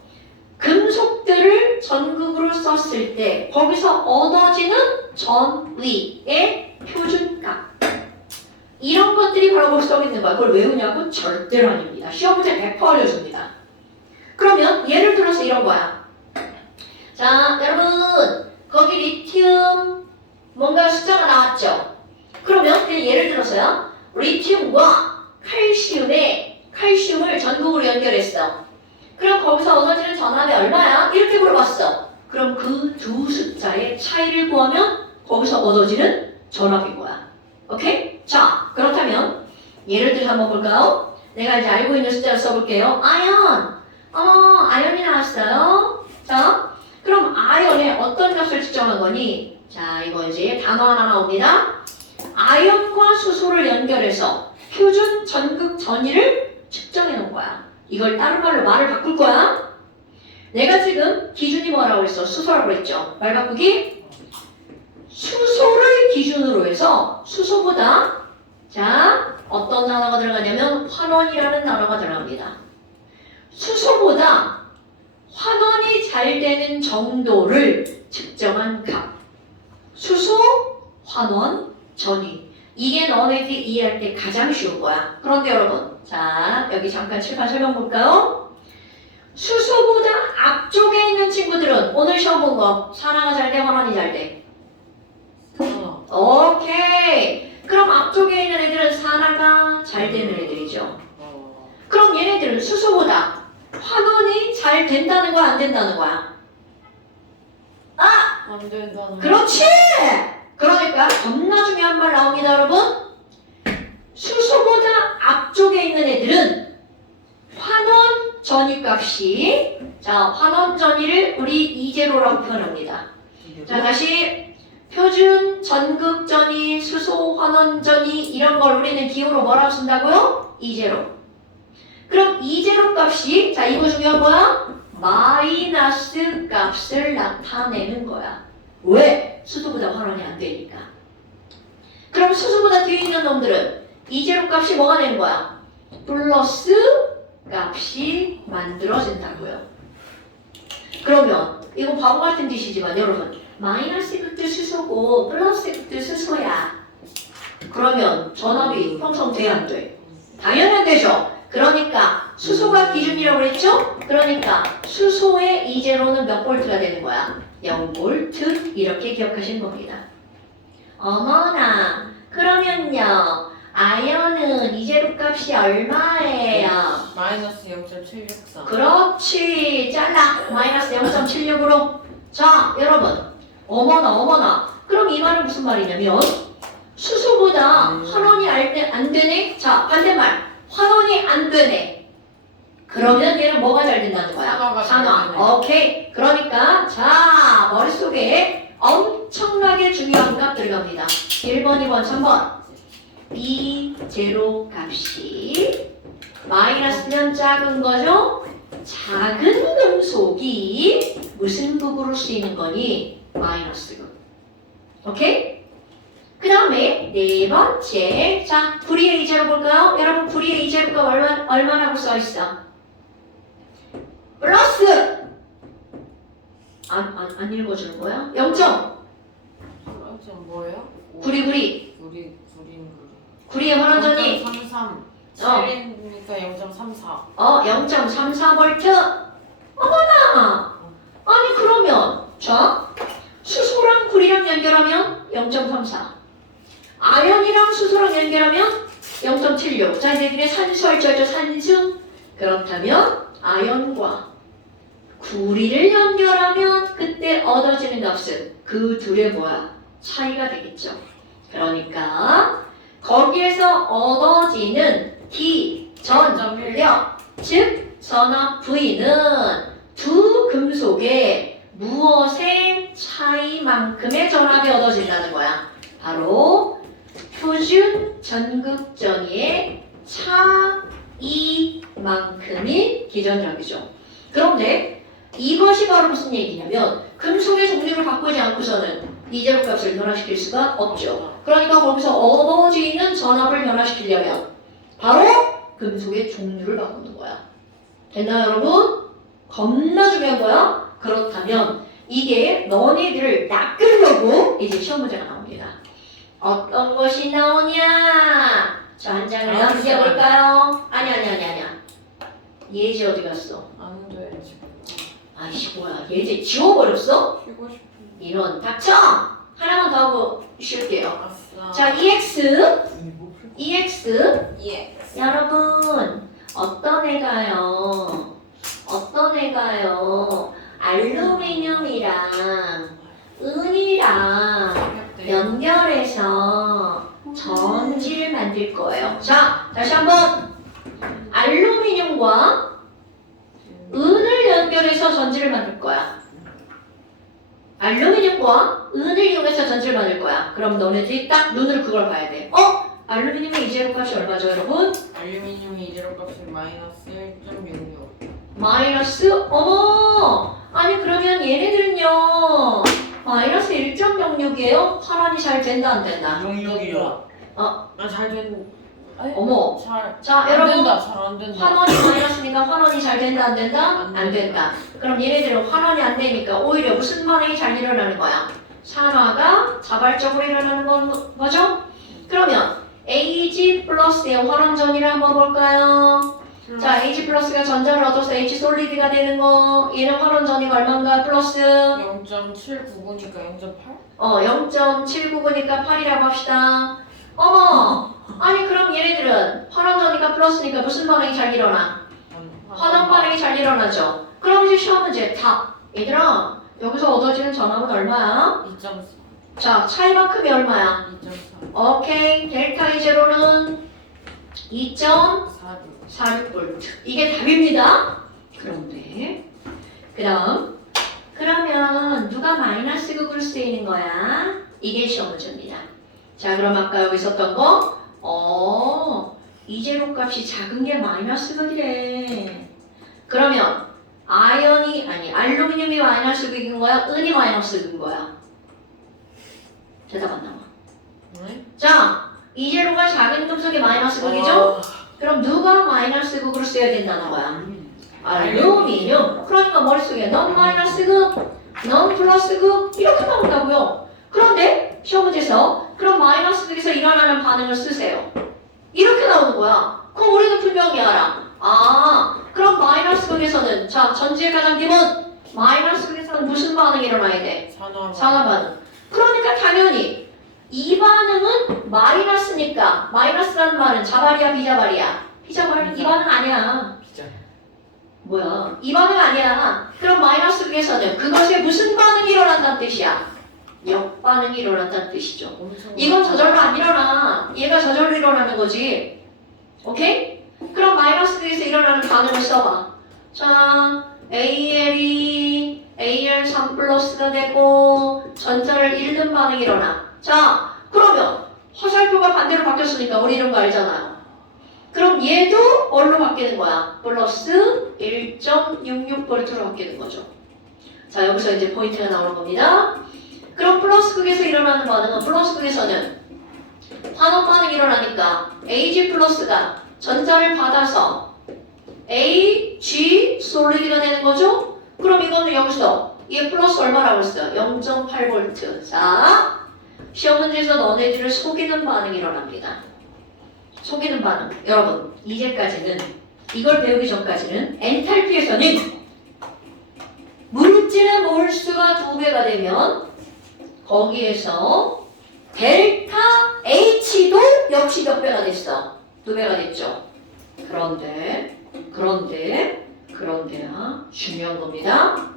금속들을 전극으로 썼을 때 거기서 얻어지는 전위의 표준값 이런 것들이 바로 거기 써 있는 거야. 그걸 외우냐고? 절대로 아닙니다. 시험 문제 100% 알려줍니다. 그러면 예를 들어서 이런 거야. 자, 여러분 거기 리튬 뭔가 숫자가 나왔죠? 그러면 예를 들어서요. 리튬과 칼슘을 전극으로 연결했어. 그럼 거기서 얻어지는 전압이 얼마야? 이렇게 물어봤어. 그럼 그 두 숫자의 차이를 구하면 거기서 얻어지는 전압인 거야. 오케이? 자, 그렇다면 예를 들어 한번 볼까요? 내가 이제 알고 있는 숫자를 써볼게요. 아연이 나왔어요. 자, 그럼 아연의 어떤 값을 측정한 거니? 자, 이거 이제 단어 하나 나옵니다. 아연과 수소를 연결해서 표준 전극 전위를 측정해 놓은 거야. 이걸 다른 말로 말을 바꿀 거야. 내가 지금 기준이 뭐라고 했어? 수소라고 했죠. 말 바꾸기. 수소를 기준으로 해서 수소보다 자 어떤 단어가 들어가냐면 환원이라는 단어가 들어갑니다. 수소보다 환원이 잘 되는 정도를 측정한 값. 수소, 환원, 전위. 이게 너네들이 이해할 때 가장 쉬운 거야. 그런데 여러분, 자 여기 잠깐 칠판 설명 볼까요? 수소보다 앞쪽에 있는 친구들은 오늘 시험 본 거 산화가 잘 돼, 환원이 잘 돼? 오케이. 그럼 앞쪽에 있는 애들은 산화가 잘 되는 애들이죠. 그럼 얘네들은 수소보다 환원이 잘 된다는 거야, 안 된다는 거야? 안 된다는 그렇지! 그러니까 겁나 중요한 말 나옵니다, 여러분. 수소보다 앞쪽에 있는 애들은 환원 전위값이 값이 자 환원 전위를 우리 이제로라고 표현합니다. 자 다시 표준, 전극 전위, 수소 환원 전위 이런 걸 우리는 기호로 뭐라고 쓴다고요? 이제로. 그럼 이제로 값이 자 이거 중요한 거야? 마이너스 값을 나타내는 거야. 왜? 수소보다 환원이 안 되니까. 그럼 수소보다 뒤에 있는 놈들은 이제로 값이 뭐가 되는 거야? 플러스 값이 만들어진다고요. 그러면 이거 바보 같은 짓이지만 여러분 마이너스 극도 수소고 플러스 극도 수소야. 그러면 전압이 형성돼 안 돼? 당연히 안 되죠. 그러니까 수소가 기준이라고 그랬죠? 그러니까 수소의 이제로는 몇 볼트가 되는 거야? 0볼트 이렇게 기억하시는 겁니다. 어머나 그러면요 아연은 이제로 값이 얼마예요? 마이너스 0.763. 그렇지 잘라 마이너스 0.76으로 자 여러분 어머나 그럼 이 말은 무슨 말이냐면 수소보다 환원이 안 되네? 자 반대말 환원이 안 되네 그러면 얘는 뭐가 잘 된다는 거야? 산화가 산화 잘 되네. 오케이 그러니까 자 머릿속에 엄청나게 중요한 값 들어갑니다 1번 2번 3번 이 제로 값이 마이너스면 작은 거죠? 작은 금속이 무슨 극으로 쓰이는 거니? 마이너스극. 오케이? 그 다음에 네 번째 자 구리의 이제로 볼까요? 여러분 구리의 이제로가 얼마라고 써있어? 플러스 안 읽어주는 거야? 0점 그럼 뭐예요? 구리 구리의 환원전이 0.33. 7이니까 0.34. 0.34V 어머나 아니 그러면 자 수소랑 구리랑 연결하면 0.34 아연이랑 수소랑 연결하면 0.76 자 얘들이 산수할줄알죠 산수 그렇다면 아연과 구리를 연결하면 그때 얻어지는 값은 그 둘의 뭐야 차이가 되겠죠 그러니까 거기에서 얻어지는 기전력 즉 전압 V는 두 금속의 무엇의 차이만큼의 전압이 얻어진다는 거야. 바로 표준 전극 전위의 차이만큼이 기전력이죠. 그런데 이것이 바로 무슨 얘기냐면 금속의 종류를 바꾸지 않고서는 이제로 값을 변화시킬 수가 없죠. 그러니까 거기서 얻어지는 전압을 변화시키려면 바로 금속의 종류를 바꾸는 거야. 됐나요 여러분? 겁나 중요한 거야. 그렇다면 이게 너네들을 낚으려고 이제 시험 문제가 나옵니다. 어떤 것이 나오냐? 저 한 장을 남겨볼까요? 아니야. 예지 어디 갔어? 안 돼. 지금. 아이씨 뭐야 예지 지워버렸어? 쉬고 싶은. 이런 닥쳐! 하나만 더 하고 쉴게요. 아싸. 자 EX 예. 여러분 어떤 애가요 알루미늄이랑 은이랑 연결해서 전지를 만들 거예요. 자 다시 한번 알루미늄과 은을 연결해서 전지를 만들 거야. 알루미늄과 은을 이용해서 전지를 만들 거야. 그럼 너네들이 딱 눈으로 그걸 봐야 돼. 알루미늄의 이제로 값이 얼마죠 여러분? 알루미늄이 이제로 값이 마이너스 1.66. 마이너스 어머 아니 그러면 얘네들은요 마이너스 1.06이에요? 환원이 잘 된다 안 된다? 0.6이요. 잘 된. 어머 잘. 자 안 여러분 된다. 잘 안 된다. 환원이 마이너스니까 환원이 잘 된다 안 된다? 안 안 된다 그럼 얘네들은 환원이 안 되니까 오히려 무슨 반응이 잘 일어나는 거야? 산화가 자발적으로 일어나는 거죠? 그러면 Ag 플러스의 환원전이를 한번 볼까요? 자, Ag 플러스가 전자를 얻어서 H 솔리드가 되는 거 얘는 환원전이가 얼마인가? 플러스 0.799니까 0.8? 0.799니까 8이라고 합시다. 어머! 아니 그럼 얘네들은 환원전이가 플러스니까 무슨 반응이 잘 일어나? 환원 반응이 잘 일어나죠? 그럼 이제 시험 문제 답! 얘들아 여기서 얻어지는 전압은 얼마야? 2.4. 자, 차이만큼이 얼마야? 2.4. 오케이, 델타 E0는 2.46V. 46. 이게 답입니다. 그런데 그러면 누가 마이너스 극으로 쓰이는 거야? 이게 시험 문제입니다. 자, 그럼 아까 여기 썼던 거 이제로 값이 작은 게 마이너스 극이래. 그러면 알루미늄이 마이너스 극인 거야? 은이 마이너스 극인 거야? 대답 안 나와. 네? 자, 이제로가 작은 금속이 마이너스 극이죠? 그럼 누가 마이너스 극으로 써야 된다는 거야? 알루미늄. 그러니까 머릿속에 넌 마이너스 극, 넌 플러스 극 이렇게 나온다고요. 그런데 시험 문제에서 그럼 마이너스 극에서 일어나는 반응을 쓰세요. 이렇게 나오는 거야. 그럼 우리는 분명히 알아. 그럼 마이너스 극에서는 자, 전지의 가장님은 마이너스 극에서는 무슨 반응이 일어나야 돼? 산화 반응. 그러니까 당연히 이 반응은 마이너스니까 마이너스라는 말은 자발이야 비자발이야? 비자발. 이 반응 아니야. 뭐야? 이 반응 아니야. 그럼 마이너스 극에서는 그것에 무슨 반응이 일어난다는 뜻이야? 역반응이 일어난다는 뜻이죠. 이건 저절로 안 일어나. 얘가 저절로 일어나는 거지. 오케이? 그럼 마이너스 극에서 일어나는 반응을 써봐. 자, AL이 AL3 플러스가 되고 전자를 잃는 반응이 일어나. 자, 그러면 화살표가 반대로 바뀌었으니까 우리 이런 거 알잖아요. 그럼 얘도 뭘로 바뀌는 거야? 플러스 1.66V로 바뀌는 거죠. 자, 여기서 이제 포인트가 나오는 겁니다. 그럼 플러스 극에서 일어나는 반응은 플러스 극에서는 환원 반응이 일어나니까 Ag 플러스가 전자를 받아서 Ag 솔리드가 되는 거죠? 그럼 이거는 여기서 얘 플러스 얼마라고 했어요? 0.8V. 자, 시험 문제에서 너네들을 속이는 반응이 일어납니다. 속이는 반응. 여러분, 이제까지는 이걸 배우기 전까지는 엔탈피에서는 물질의 몰수가 2배가 되면 거기에서 델타 H도 역시 몇 배가 됐어? 2배가 됐죠. 그런데 중요한 겁니다.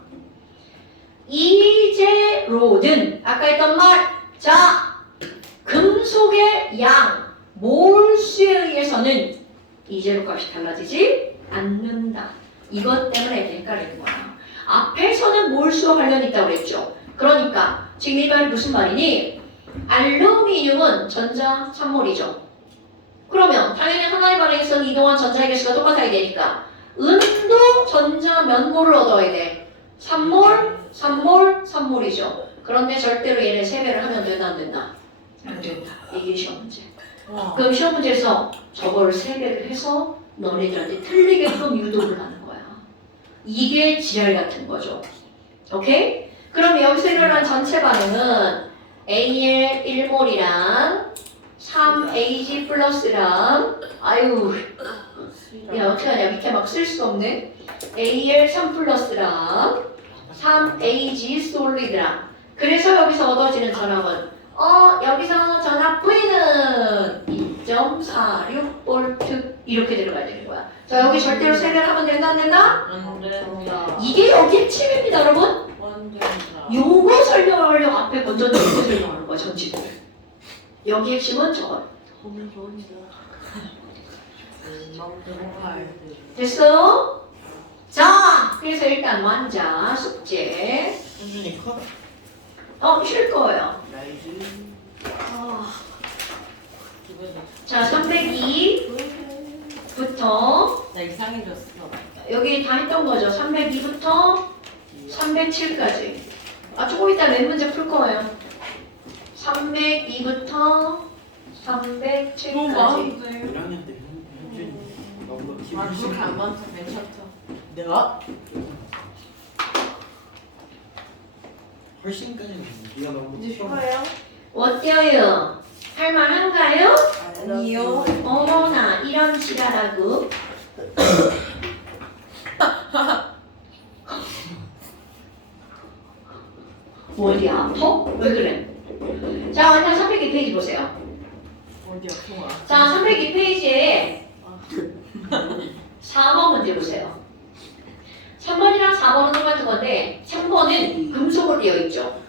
이제로는 아까 했던 말, 자, 금속의 양, 몰수에 의해서는 이제로 값이 달라지지 않는다. 이것 때문에 헷갈리는 거야. 앞에서는 몰수와 관련이 있다고 그랬죠. 그러니까 지금 이 말이 무슨 말이니? 알루미늄은 전자 3몰이죠. 그러면 당연히 하나의 반응에서는 이동한 전자의 개수가 똑같아야 되니까 은도 전자 몇 몰을 얻어야 돼? 3몰, 3몰, 3몰이죠. 그런데 절대로 얘네 3배를 하면 된다 안 된다? 안 된다. 이게 시험 문제. 그럼 시험 문제에서 저거를 3배를 해서 너네들한테 틀리게끔 유도를 하는 거야. 이게 지랄 같은 거죠. 오케이? 그럼 여기서 일어난 전체 반응은 AL 1몰이랑 3AG 플러스랑 야 어떻게 하냐 밑에 막 쓸 수가 없네. AL 3 플러스랑 3AG 솔리드랑 그래서 여기서 얻어지는 전압은 여기서 전압 V는 2.46V 이렇게 들어가야 되는 거야. 자 여기 절대로 세배를 하면 된다 안 된다? 안 된다. 이게 여기 핵심입니다 여러분. 안 된다. 요거 설명하려고 앞에 먼저 넣고 설명하는 거야 전치들. 여기 핵심은 저거. 됐어요? 자 그래서 일단 완자 숙제 수준이 커? 쉴 거예요. 라이즈. 자 302부터 나 이상해졌어. 여기 다 했던 거죠. 302부터 307까지. 조금 이따 몇 문제 풀 거예요. 302부터 307까지. 너무 많은데. 1학년 때 현준이 너무 그렇게 안 많다. 괜찮다. 내가? 훨씬까지는 네가 너무 이제 쉬어요? 어때요? 할만한가요? 아니요. 어머나 이런 지랄하고. 어디 아파? 왜 그래? 자 완전 302페이지 보세요. 어디 아픈 거야? 자 302페이지에 4번 문제 보세요. 3번이랑 4번은 똑같은 건데 3번은 금속으로 되어 있죠.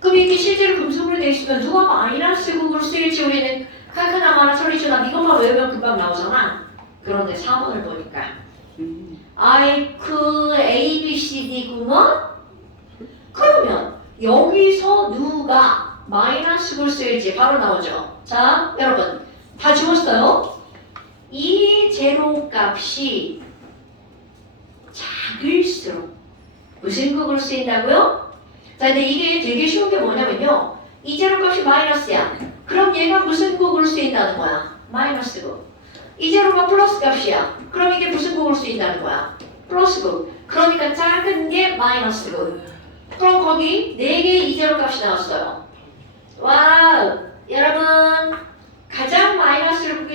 그럼 이게 실제로 금속으로 되어 있으면 누가 마이너스 극으로 쓰일지 우리는 칼크나마나 설리주나 이것만 외우면 금방 나오잖아. 그런데 4번을 보니까 A, B, C, D구나? 그러면 여기서 누가 마이너스를 쓰일지 바로 나오죠. 자, 여러분 다 지웠어요? 이 제로 값이 작을수록 무슨 극으로 쓰인다고요? 자, 근데 이게 되게 쉬운 게 뭐냐면요. 이 제로 값이 마이너스야. 그럼 얘가 무슨 극으로 쓰인다는 거야? 마이너스 극. 이 제로가 플러스 값이야. 그럼 이게 무슨 극으로 쓰인다는 거야? 플러스 극. 그러니까 작은 게 마이너스 극. 그럼 거기 4개의 이 제로 값이 나왔어요. 와우! 여러분 가장 마이너스를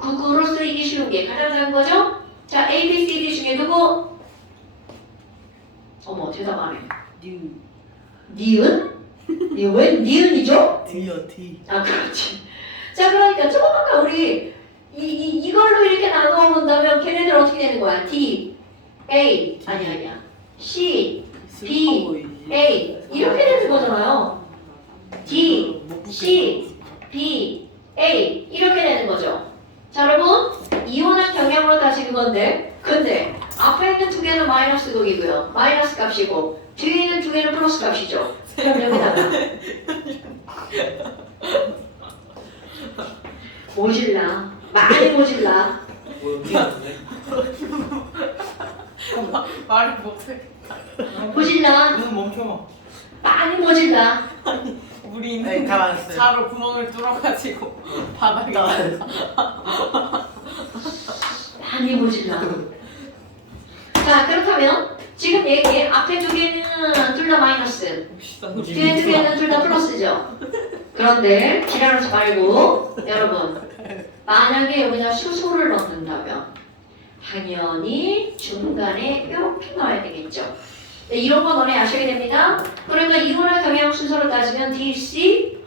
극으로 쓰이기 쉬운 게 가장 작은 거죠? 자, A, B, C, D 중에 누구? 어머, 대답 안 해. 니은? 웬 니은이죠? D요 D. 아, 그렇지. 자, 그러니까 조금 아까 우리 이걸로 이렇게 나누어 본다면 걔네들 어떻게 되는 거야? D, A, 아니야. C, B, A 이렇게 되는 거잖아요. D, C, B, A 이렇게 되는 거죠. 자, 여러분 이온은 경향으로 따지는 건데 근데 앞에 있는 2개는 마이너스 극이고요. 마이너스 값이고 뒤에 있는 2개는 플러스 값이죠. 그럼 여기다가 모질라 많이 모질라 말을 못해. 모질라 눈 멈춰. 많이 모질라 우리 네, 가라앉았어요. 자로 구멍을 뚫어가지고 바닥에 많이 모질라. 자, 그렇다면 지금 얘기 앞에 2개는 둘 다 마이너스 뒤에 2개는 둘 다 플러스죠. 그런데 지랄하지 말고 여러분 만약에 여기다 수소를 넣는다면 당연히 중간에 이렇게 넣어야 되겠죠. 네, 이런 거 너네 아셔야 됩니다. 그러니까 이온의 경향 순서로 따지면 DC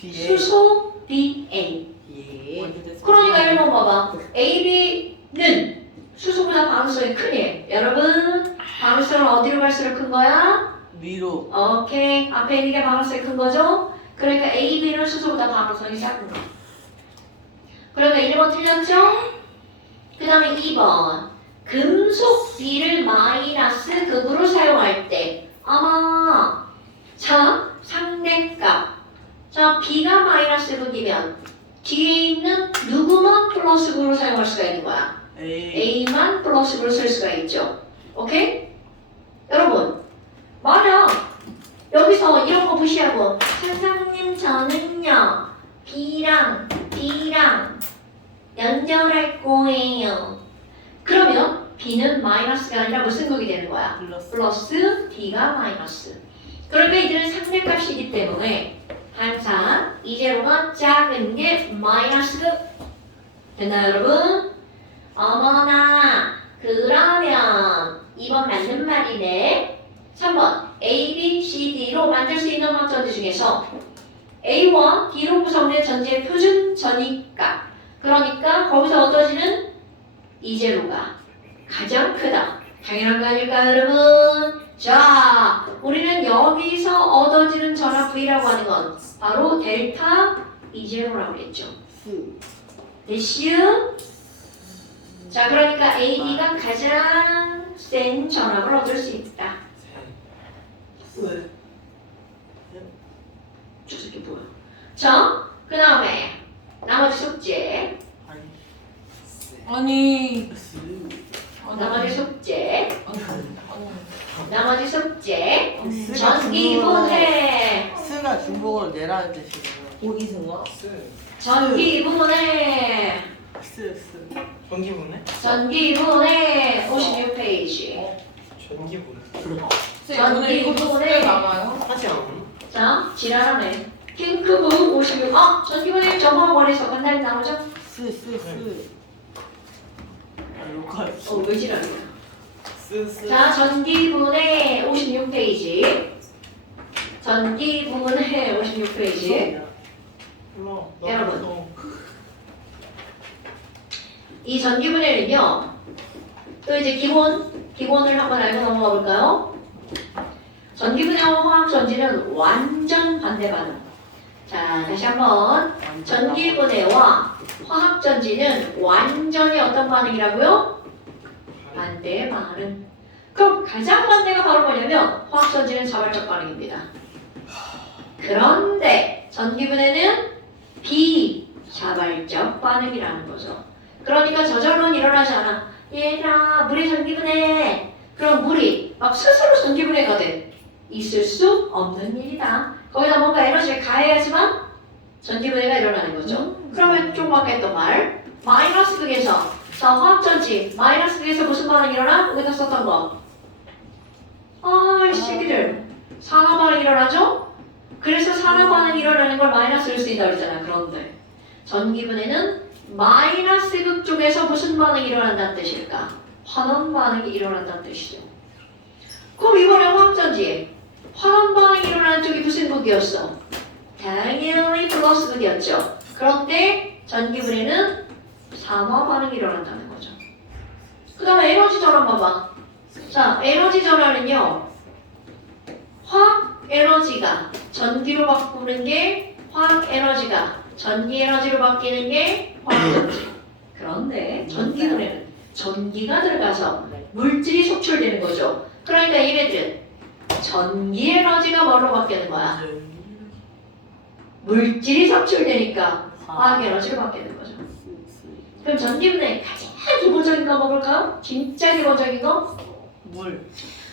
수소 BA. 예. 그러니까 1번 봐봐. AB는 수소보다 방울성이 크니 여러분 방울성은 어디로 갈수록 큰 거야? 위로. 오케이. 앞에 있는 게 방울성이 큰 거죠? 그러니까 AB는 수소보다 방울성이 작은 거. 그러니까 1번 틀렸죠? 그 다음에 2번 금속 B를 마이너스 극으로 사용할 때 아마 자 상대값 자 B가 마이너스 극이면 뒤에 있는 누구만 플러스 극으로 사용할 수가 있는 거야. A. A만 플러스 극으로 쓸 수가 있죠. 오케이? 여러분 만약 여기서 이런 거 무시하고 선생님 저는요 B랑 연결할 거예요. 그러면 B는 마이너스가 아니라 무슨 극이 되는 거야? 플러스. 플러스 B가 마이너스. 그러니까 이들은 상대값이기 때문에 항상 이 제로가 작은 게 마이너스 극. 됐나요 여러분? 어머나 그러면 2번 맞는 말이네. 3번 A, B, C, D로 만들 수 있는 화학전지 중에서 A와 D로 구성된 전지의 표준 전이값 그러니까 거기서 얻어지는 이 제로가 가장 크다. 당연한 거 아닐까요 여러분? 자, 우리는 여기서 얻어지는 전압 V라고 하는 건 바로 델타 이 제로라고 그랬죠. 됐슈? 자, 그러니까 AD가 가장 센 전압을 얻을 수 있다. 왜? 저 새끼 뭐야? 자, 그 다음에 나머지 숙제. 아니 나머지 숙제. 나머지 숙제. 스가 전기분해. 스가 중국어로 내라는 뜻이고요. 오기승가? 전기분해. 스. 전기분해? 전기분해 56페이지. 전기분해. 오늘 이거 숙제 나가요? 하지 않아? 자, 지랄하네. 핑크북 56. 전기분해 점화 원에서 간단히 나오죠? 스. 아, 욕할. 왜 지랄이야? 쓰. 자, 전기분해 56페이지. 전기분해 56페이지. 몰라. 여러분. 이 전기분해는요. 또 이제 기본을 한번 알고 넘어가 볼까요? 전기분해와 화학전지는 완전 반대 반응. 자, 다시 한번. 전기분해와 화학전지는 완전히 어떤 반응이라고요? 반대의 반응. 그럼 가장 반대가 바로 뭐냐면 화학전지는 자발적 반응입니다. 그런데 전기분해는 비자발적 반응이라는 거죠. 그러니까 저절로는 일어나지 않아. 얘들아 물의 전기분해. 그럼 물이 막 스스로 전기분해가 돼. 있을 수 없는 일이다. 거기다 뭔가 에너지를 가해야지만 전기분해가 일어나는 거죠. 그러면 좀 아까 했던 말 마이너스 극에서 자 화학전지 마이너스 극에서 무슨 반응이 일어나? 여기다 썼던 거 이 새끼들 산화 반응이 일어나죠? 그래서 산화 반응이 일어나는 걸 마이너스를 쓰인다 그랬잖아. 그런데 전기분해는 마이너스 극 쪽에서 무슨 반응이 일어난다는 뜻일까? 환원 반응이 일어난다는 뜻이죠. 그럼 이번에 화학전지에 환원 반응이 일어나는 쪽이 무슨 극이었어? 당연히 플러스 극이었죠. 그런데 전기분해는 산화 반응이 일어난다는 거죠. 그 다음에 에너지 전환 봐봐. 자, 에너지 전환은요. 화학 에너지가 전기로 바꾸는 게 화학 에너지가 전기 에너지로 바뀌는 게 화학전지. 그런데 전기분해는 전기가 들어가서 물질이 속출되는 거죠. 그러니까 얘네들은 전기 에너지가 뭘로 바뀌는 거야? 물질이 속출되니까 화학 에너지로 바뀌는 거죠. 그럼 전기분해 가장 기본적인 거 먹을까요? 진짜 기본적인 거? 물.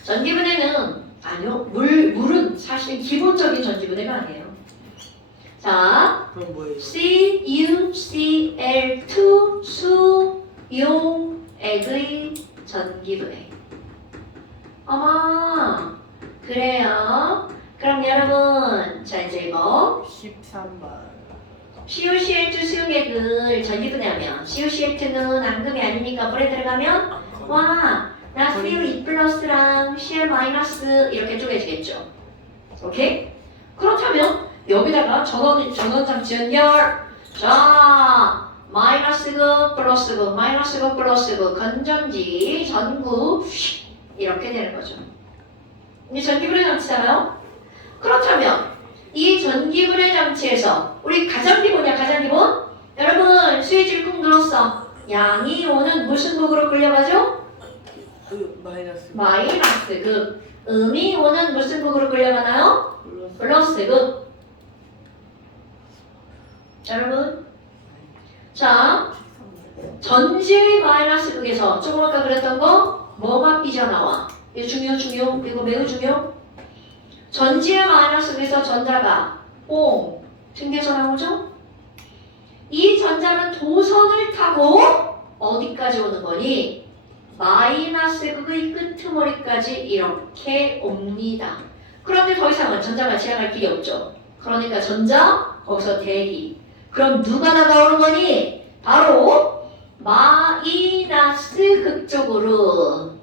전기분해는 아니요. 물은 사실 기본적인 전기분해가 아니에요. 자, 그럼 뭐예요? CuCl2 수용액의 전기분해. 어머, 그래요. 그럼 여러분, 자 이제 이거 13번. CuCl2 수용액을 전기분해하면 CuCl2는 앙금이 아니니까 물에 들어가면 와, 나 CU2 플러스랑 Cl 마이너스 이렇게 쪼개지겠죠. 오케이? 그렇다면 여기다가 전원장치 연결. 자, 마이너스극 플러스극 마이너스극 플러스극 건전지 전구 이렇게 되는 거죠. 이게 전기분해 장치잖아요. 그렇다면 이 전기분해 장치에서 우리 가장 기본이야. 가장 기본. 여러분 스위치를 꾹 눌렀어. 양이온은 무슨 극으로 끌려가죠? 마이너스. 마이너스 극. 음이온은 무슨 극으로 끌려가나요? 플러스 극. 여러분 자 전지의 마이너스 극에서 조금 아까 그랬던 거 뭐가 삐져나와? 이거 중요 이거 매우 중요. 전지의 마이너스 극에서 전자가 뽕 튕겨서 나오죠? 이 전자는 도선을 타고 어디까지 오는 거니? 마이너스 극의 끄트머리까지 이렇게 옵니다. 그런데 더 이상은 전자가 지나갈 길이 없죠. 그러니까 전자 거기서 대기. 그럼 누가 다가오는 거니? 바로 마이너스 극 쪽으로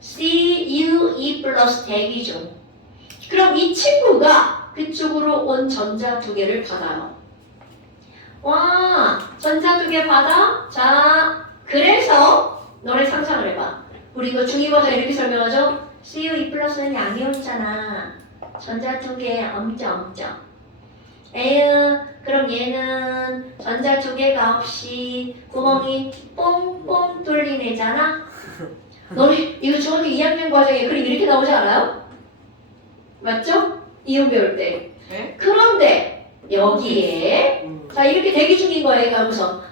CuE 플러스 대기죠. 그럼 이 친구가 그쪽으로 온 전자 두 개를 받아요. 와, 전자 두 개 받아? 자, 그래서 너네 상상을 해봐. 우리 이거 중위버전 이렇게 설명하죠? CuE 플러스는 양이온이잖아. 전자 두 개 엄청. 에휴, 그럼 얘는 전자 두 개가 없이 구멍이 뽕뽕 뚫린 애잖아? 너네 이거 중학교 2학년 과정에 그림 이렇게 나오지 않아요? 맞죠? 이온 배울 때. 네? 그런데 여기에 자 이렇게 대기 중인 거예요. 얘가 하면서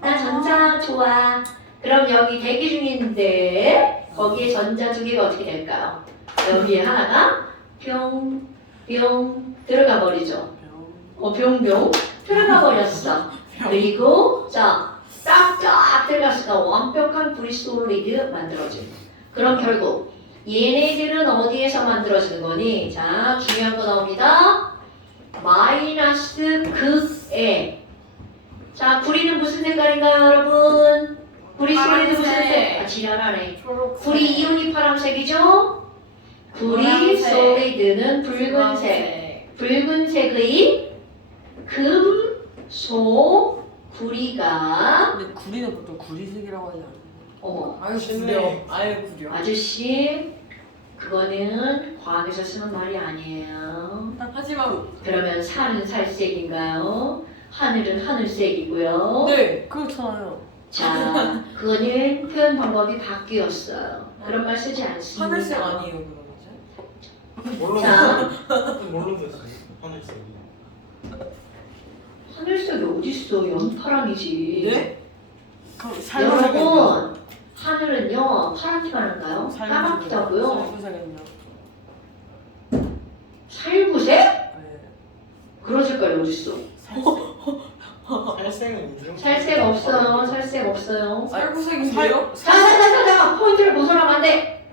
나 전자 좋아. 그럼 여기 대기 중인데 거기에 전자 두 개가 어떻게 될까요? 여기에 하나가 뿅뿅 들어가 버리죠. 병병 들어가 버렸어. 그리고 자 쫙쫙 들어갔으니까 완벽한 브리솔리드 만들어진. 그럼 결국 얘네들은 어디에서 만들어지는 거니? 자 중요한 거 나옵니다. 마이너스 극에. 자 구리는 무슨 색깔인가요 여러분? 브리솔리드 무슨 색? 아 지랄하네. 구리 이온이 파란색이죠? 구리 솔리드는 붉은색. 붉은색의 금속 구리가. 근데 구리는 보통 구리색이라고 하지 않아요? 어머 아유 구려. 아유 구려. 아저씨 그거는 과학에서 쓰는 말이 아니에요. 하지만 그러면 산은 살색인가요? 하늘은 하늘색이고요. 네. 그렇잖아요. 자, 그거는 표현 방법이 바뀌었어요. 그런 말 쓰지 않습니다. 하늘색 아니에요 그럼 이제? 뭘로 자, 뭘로 됐어? 하늘색. 하늘색이 어딨어? 연파랑이지. 네? 여러분, 하늘은요 파랗기만 한가요? 까맣기도 하고요. 살구색은요? 살구색? 네. 그런 색깔이 어딨어? 살색은 인정. 살색 없어요. 살색 없어요. 살구색인데요? 자, 포인트를 벗어나면 안 돼.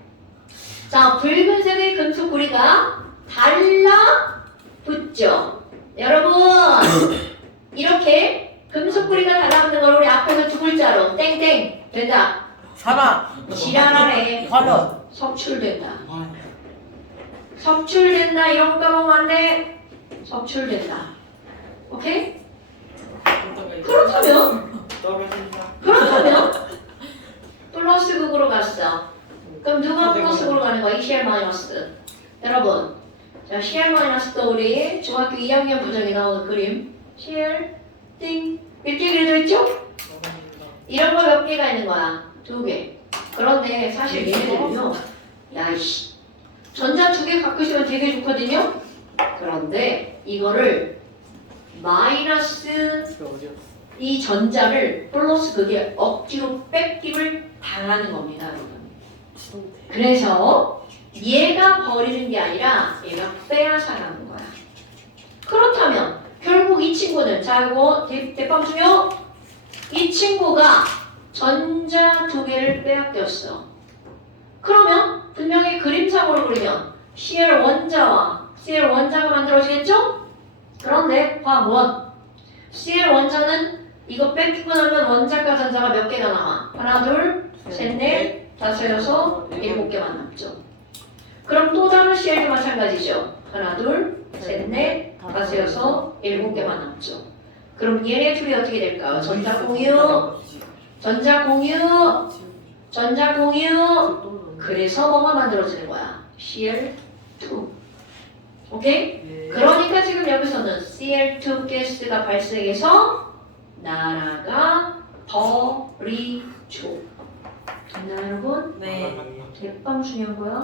자, 붉은색의 금속고리가 달라붙죠. 여러분, 이렇게 금속고리가 달라붙는 걸 우리 앞에서 두 글자로 땡땡 된다. 사랑. 지랄하네. 화면. 석출된다. 아, 석출된다. 이런 거 까먹으면 안 돼. 석출된다. 오케이? 그렇다면 떨어진다. 플러스 극으로 갔어. 그럼 누가 플러스 극으로 가는 거야? 이 CL 마이너스. 여러분, 자 CL 마이너스도 우리 중학교 2학년 부정에 나오는 그림. CL 띵 이렇게 그려져 있죠? 떨어진다. 이런 거 몇 개가 있는 거야? 2개. 그런데 사실 얘네들은요. 야이씨. 전자 2개 갖고 있으면 되게 좋거든요. 그런데 이거를 마이너스 이 전자를 플러스 극에 억지로 뺏김을 당하는 겁니다, 여러분. 그래서 얘가 버리는 게 아니라 얘가 빼앗아가는 거야. 그렇다면 결국 이 친구는 자 이거 대빵 중요. 이 친구가 전자 2개를 빼앗겼어. 그러면 분명히 그림상으로 그리면 CL 원자와 CL 원자가 만들어지겠죠? 그런데 화원 CL 원자는 이거 뺏기고 나면 원자과 전자가 몇 개가 남아? 하나, 둘, 셋, 넷, 다섯, 여섯, 7개만 남죠. 그럼 또 다른 CL도 마찬가지죠. 하나, 둘, 셋, 넷, 다섯, 여섯, 7개만 남죠. 그럼 얘네 둘이 어떻게 될까요? 전자 공유, 전자 공유, 전자 공유. 그래서 뭐가 만들어지는 거야? CL2. 오케이? 그러니까 지금 여기서는 CL2 가스가 발생해서 날아가 버리죠. 됐나요 여러분? 네. 대빵 중요한 거야.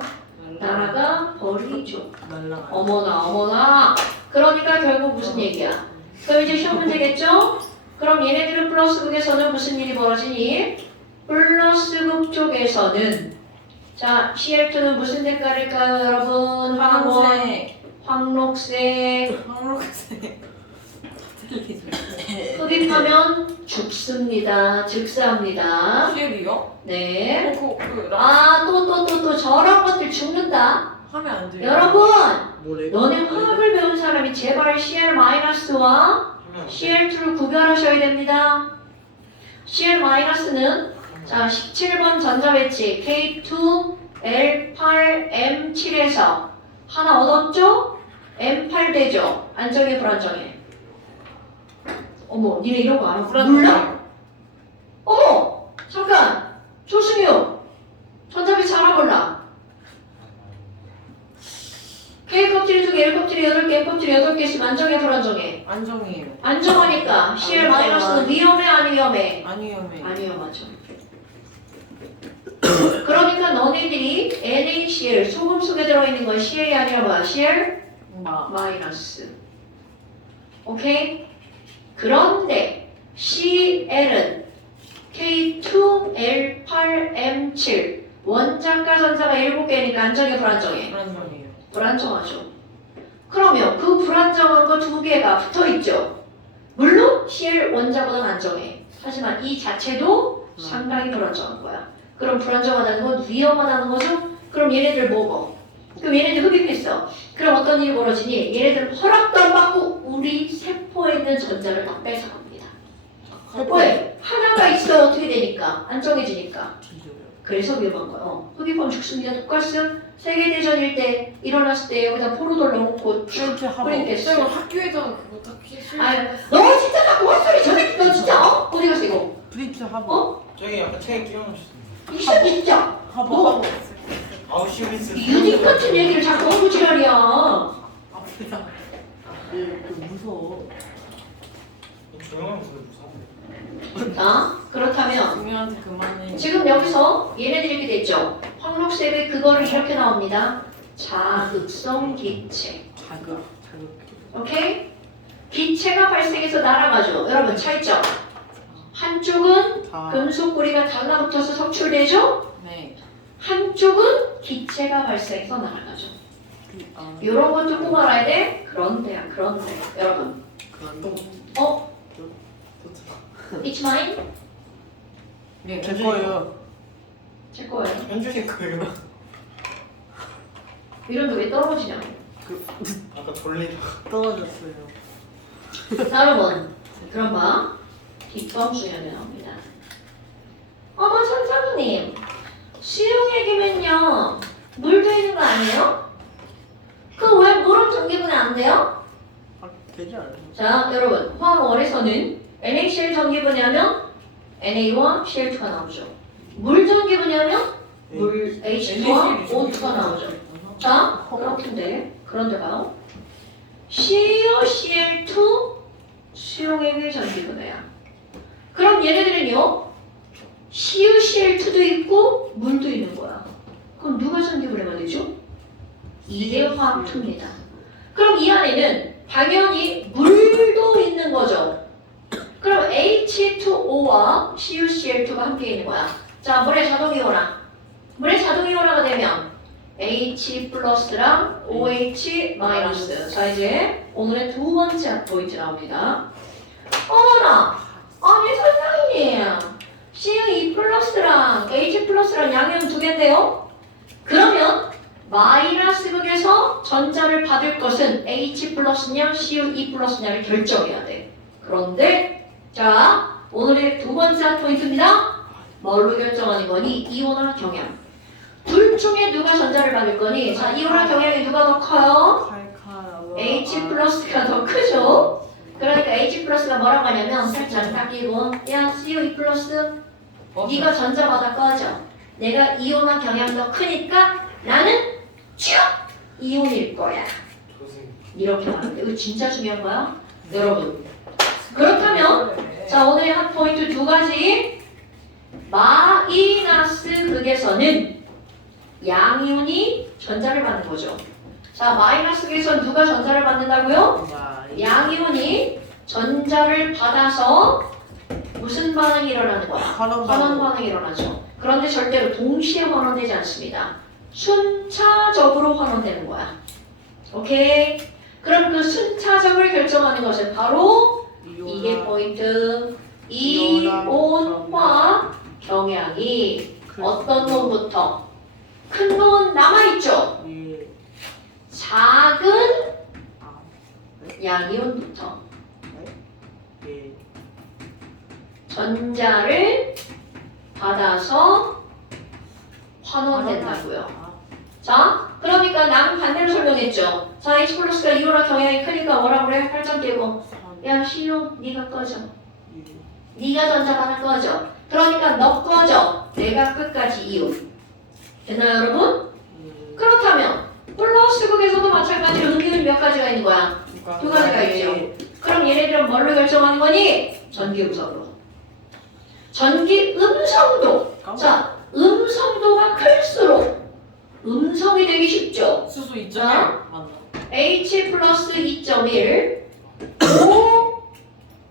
날아가 버리죠. 날라가. 어머나. 그러니까 결국 무슨 얘기야? 그럼 이제 시험 문제겠죠? 그럼 얘네들은 플러스 극에서는 무슨 일이 벌어지니? 플러스 극 쪽에서는 자 CL2는 무슨 색깔일까요 여러분? 황원, 황색. 황록색. 황록색. 흡입하면 죽습니다. 즉사합니다. CL이요? 네. 그 아, 또 저런 것들 죽는다. 하면 안 돼요. 여러분, 뭐래? 너네 화학을 배운 사람이 제발 CL-와 CL2를 구별하셔야 됩니다. CL-는 자 17번 전자 배치 K2L8M7에서 하나 얻었죠? M8 되죠? 안정해 불안정해? 어머, 니네 이런 거 알아? 몰라? 어머! 잠깐! 조승유! 전자배치 알아 몰라? K 껍질이 2개, L 껍질이 8개, M 껍질이 8개 있으면 안정해 불안정해? 안정이에요. 안정하니까 CL-는 위험해 안 위험해? 안 위험해. 안 위험하죠. 그러니까 너네들이 NaCl 소금 속에 들어있는 건 CL이 아니라 뭐야? CL? 마이너스. 오케이? 그런데 CL은 K2L8M7 원자과 전자가 7개니까 안정해 불안정해? 불안정이에요. 불안정하죠. 그러면 그 불안정한 거 2개가 붙어있죠. 물론 CL 원자보다는 안정해. 하지만 이 자체도 상당히 불안정한 거야. 그럼 불안정하다는 건 위험하다는 거죠? 그럼 얘네들 먹어. 그럼 얘네들 흡입했어. 그럼 어떤 일이 벌어지니? 얘네들 허락도 안 받고 우리 세포에 있는 전자를 다 뺏어갑니다. 왜? 하나가 있어야 어떻게 되니까? 안정해지니까. 그래서 위험한 거예요. 흡입하면 죽습니다. 독가스 세계대전일 때 일어났을 때 여기다 포로돌 넣어놓고 프렌치 하버. 뿌리겠어. 쌤 학교에서 그거 딱 필수. 아유, 너 진짜 자꾸 헛소리 전해. 너 진짜 어? 어디 갔어 이거? 프렌치 하버. 어? 저기 약간 책에 끼워놓으셨어요. 이 새끼 진짜. 하버. 아우슈비츠. 유닉 같은 얘기를 자꾸 하고 지랄이야. 그 무서워. 조용하면 무서워. 자, 그렇다면 중요한테 그만해. 지금 여기서 얘네들이 이렇게 됐죠. 황록색의 그거를 이렇게 나옵니다. 자극성 기체. 자극. 오케이? 기체가 발생해서 날아가죠. 여러분 차이점. 한쪽은 자. 금속 고리가 달라붙어서 석출되죠. 네. 한쪽은 기체가 발생해서 날아가죠. 이런 것도 꼭 알아야 돼. 그런데 여러분. 어? It's mine? 네. 제 거예요. 제 거예요. 현준이 거예요. 이런데 왜 떨어지냐? 아까 돌리다. 떨어졌어요. 자 여러분 그럼 봐 뒷범 수연에 나옵니다. 어머 선생님 수용액이면요 물도 있는 거 아니에요? 그 왜 물은 전기분해 안 돼요? 아, 되지 않아요? 자 여러분 화학월에서는 NaCl 전기분해하면 Na1, Cl2가 나오죠. 물 전기분해하면 물 H2와 O2가 나오죠. 자 그런데 봐요. CuCl2 수용액의 전기분해야. 그럼 얘네들은요 CuCl2도 있고 물도 있는 거야. 그럼 누가 전기분해가 되죠? 이게 화학투입니다. 그럼 이 안에는 당연히 물도 있는 거죠. 그럼 H2O와 CuCl2가 함께 있는 거야. 자 물의 자동이온화. 물의 자동이온화가 되면 H 플러스랑 OH 마이너스. 자 이제 오늘의 두 번째 포인트 나옵니다. 어머나! 아니 선생님! Cu2 플러스랑 H 플러스랑 양이온 두 개인데요? 그러면 마이너스 극에서 전자를 받을 것은 H 플러스냐 Cu2 플러스냐를 결정해야 돼. 그런데 자 오늘의 두 번째 포인트입니다. 뭘로 결정하는 거니? 이온화 경향. 둘 중에 누가 전자를 받을 거니? 자, 이온화 경향이 누가 더 커요? H 플러스가 더 크죠? 그러니까 H 플러스가 뭐라고 하냐면 살짝 깎이고 야, CO2 플러스 네가 전자 받아 꺼져. 내가 이온화 경향 더 크니까 나는 쭉 이온일 거야. 이렇게 말하는데 이거 진짜 중요한 거야? 여러분. 그렇다면 자, 오늘의 한 포인트 두 가지. 마이너스 극에서는 양이온이 전자를 받는 거죠. 자, 마이너스 극에서 누가 전자를 받는다고요? 양이온이 전자를 받아서 무슨 반응이 일어나는 거야? 환원 반응이 일어나죠. 그런데 절대로 동시에 환원되지 않습니다. 순차적으로 환원되는 거야. 오케이? 그럼 그 순차적을 결정하는 것은 바로 이게 포인트. 이온화 경향이 어떤 놈부터? 큰 놈은 남아있죠? 작은 양이온부터 전자를 받아서 환원된다고요. 자, 그러니까 남은 반대로 설명했죠. 자, H 플러스가 이온화 경향이 크니까 뭐라 그래? 팔짱 끼고 야, 시오, 네가 꺼져. 네가 전자 받을 꺼져. 그러니까 너 꺼져. 내가 끝까지 이온. 됐나요, 여러분? 그렇다면 플러스 극에서도 마찬가지로 음이온이 몇 가지가 있는 거야? 두 가지가 있죠. 그럼 얘네들은 뭘로 결정하는 거니? 전기 음성으로. 전기 음성도. 자, 음성도가 클수록 음성이 되기 쉽죠. 수소 2.1 자. 맞나? H 플러스 2.1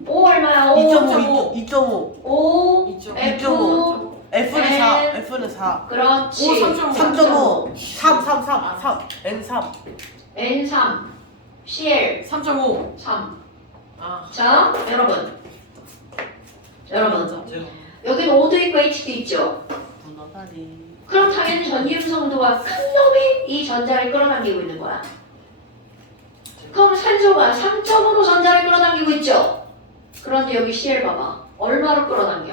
O 얼마야? 2.5 O 2.5. F F는 4 F는 4 그렇지. O 3.5. 3.5 3 N3 N3 Cl 3.5. 3. 아. 자, 여러분 맞아. 여기는 O도 있고 H도 있죠. 문어다리 그럼 당연히 전기 음성도가 큰 놈이 이 전자를 끌어당기고 있는 거야. 그럼 산소가 3.5로 전자를 끌어당기고 있죠. 그런데 여기 Cl 봐봐. 얼마로 끌어당겨?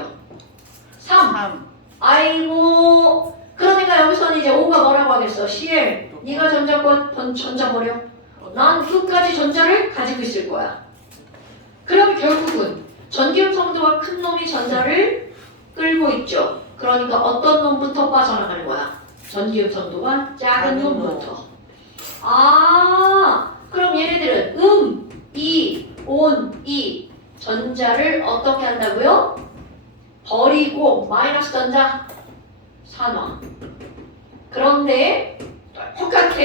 3. 아이고. 그러니까 여기서는 이제 O가 뭐라고 하겠어? Cl. 네가 전자 버려. 난 끝까지 전자를 가지고 있을 거야. 그럼 결국은 전기 음성도가 큰 놈이 전자를 끌고 있죠. 그러니까 어떤 놈부터 빠져나가는 거야? 전기 음성도가 작은 놈부터. 아, 그럼 얘네들은 이, 온, 이 전자를 어떻게 한다고요? 버리고 마이너스 전자 산화. 그런데 똑같아.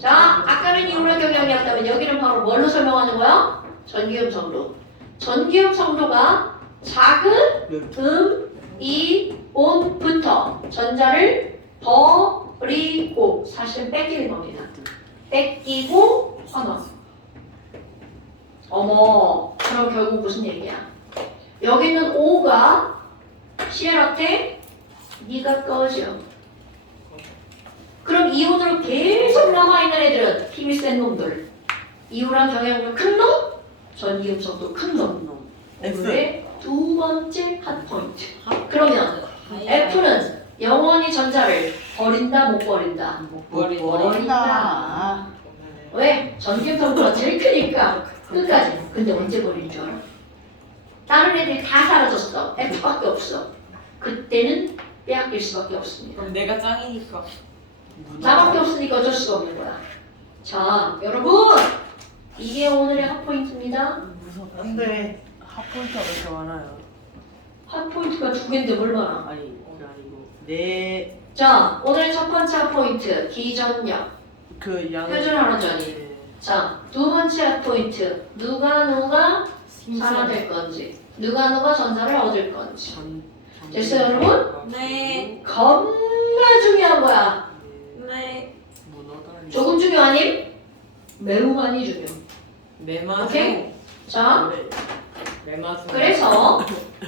자, 아까는 이온화 경향이었다면 여기는 바로 뭘로 설명하는 거야? 전기음 성도. 전기음 성도가 작은 이온부터 전자를 버리고 사실은 뺏기는 겁니다. 뺏기고 환원. 어머, 그럼 결국 무슨 얘기야? 여기 있는 O가 Cl한테 네가 꺼져. 그럼 이온으로 계속 남아있는 애들은 힘이 센 놈들. 이온한 경향도 큰 놈, 전기음 성도 큰 놈. F의 두 번째 핫포인트. 그러면 F는 영원히 전자를 버린다 못 버린다? 버린다. 왜? 전기음 성도가 제일 크니까 끝까지. 근데 언제 버릴 줄 알아? 다른 애들이 다 사라졌어. F밖에 없어. 그때는 빼앗길 수밖에 없습니다. 그럼 내가 짱이니까. 나밖에 없으니까 어쩔 수가 없는 거야. 자, 여러분! 이게 오늘의 핫포인트입니다. 안돼. 핫포인트가 왜 이렇게 많아요? 핫포인트가 두 개인데 뭘 많아? 아니 그게 아니고 네. 자, 오늘 첫 번째 핫포인트, 기전력. 그 양. 표준화로 전이. 네. 자, 두 번째 핫포인트, 누가 산화될 건지, 누가 전자를 얻을 건지. 됐어요, 여러분? 네. 겁나 중요한 거야. 네. 문어다리. 조금 중요하니? 매우 많이 중요. 매마주. 오케이? 자, 매마주. 그래서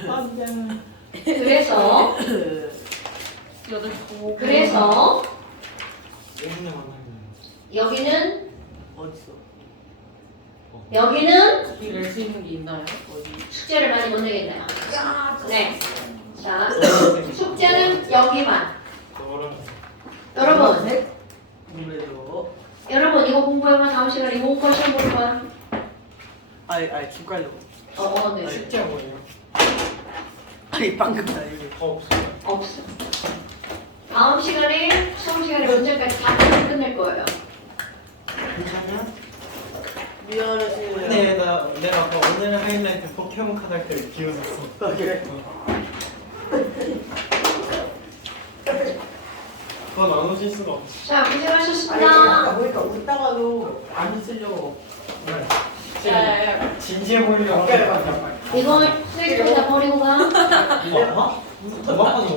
안돼. 그래서 예문에 만나면 여기는 어딨어? 여기는 낼 수 있는 게 있나요? 어디? 숙제를 많이 못 내겠네요. 네. 자, 숙제는 여기만. 여러분, 그래도 여러분 이거 공부하면 다음 시간에 이거 공부 시험 볼 거야. 아니 집 가려고. 네. 숙제 뭐예요? 아니 방금 나 이게. 없어요. 없어. 다음 시간에 수업 시간에 문제까지 다 끝낼 거예요. 괜찮냐? 미안해. 네, 내가 아까 오늘 하이라이트 포켓몬 카드 할 때 비웃었어. 그래. 그거 나누실 수가 없어. 자, 아니 아까 고생하셨습니다. 보니까 웃다가도 안 쓰려고. 네. 야야야. 진지해 보이려고. 어깨를 봤다. 이거 쓰레기통에다 버리고 가. 어? 도박하는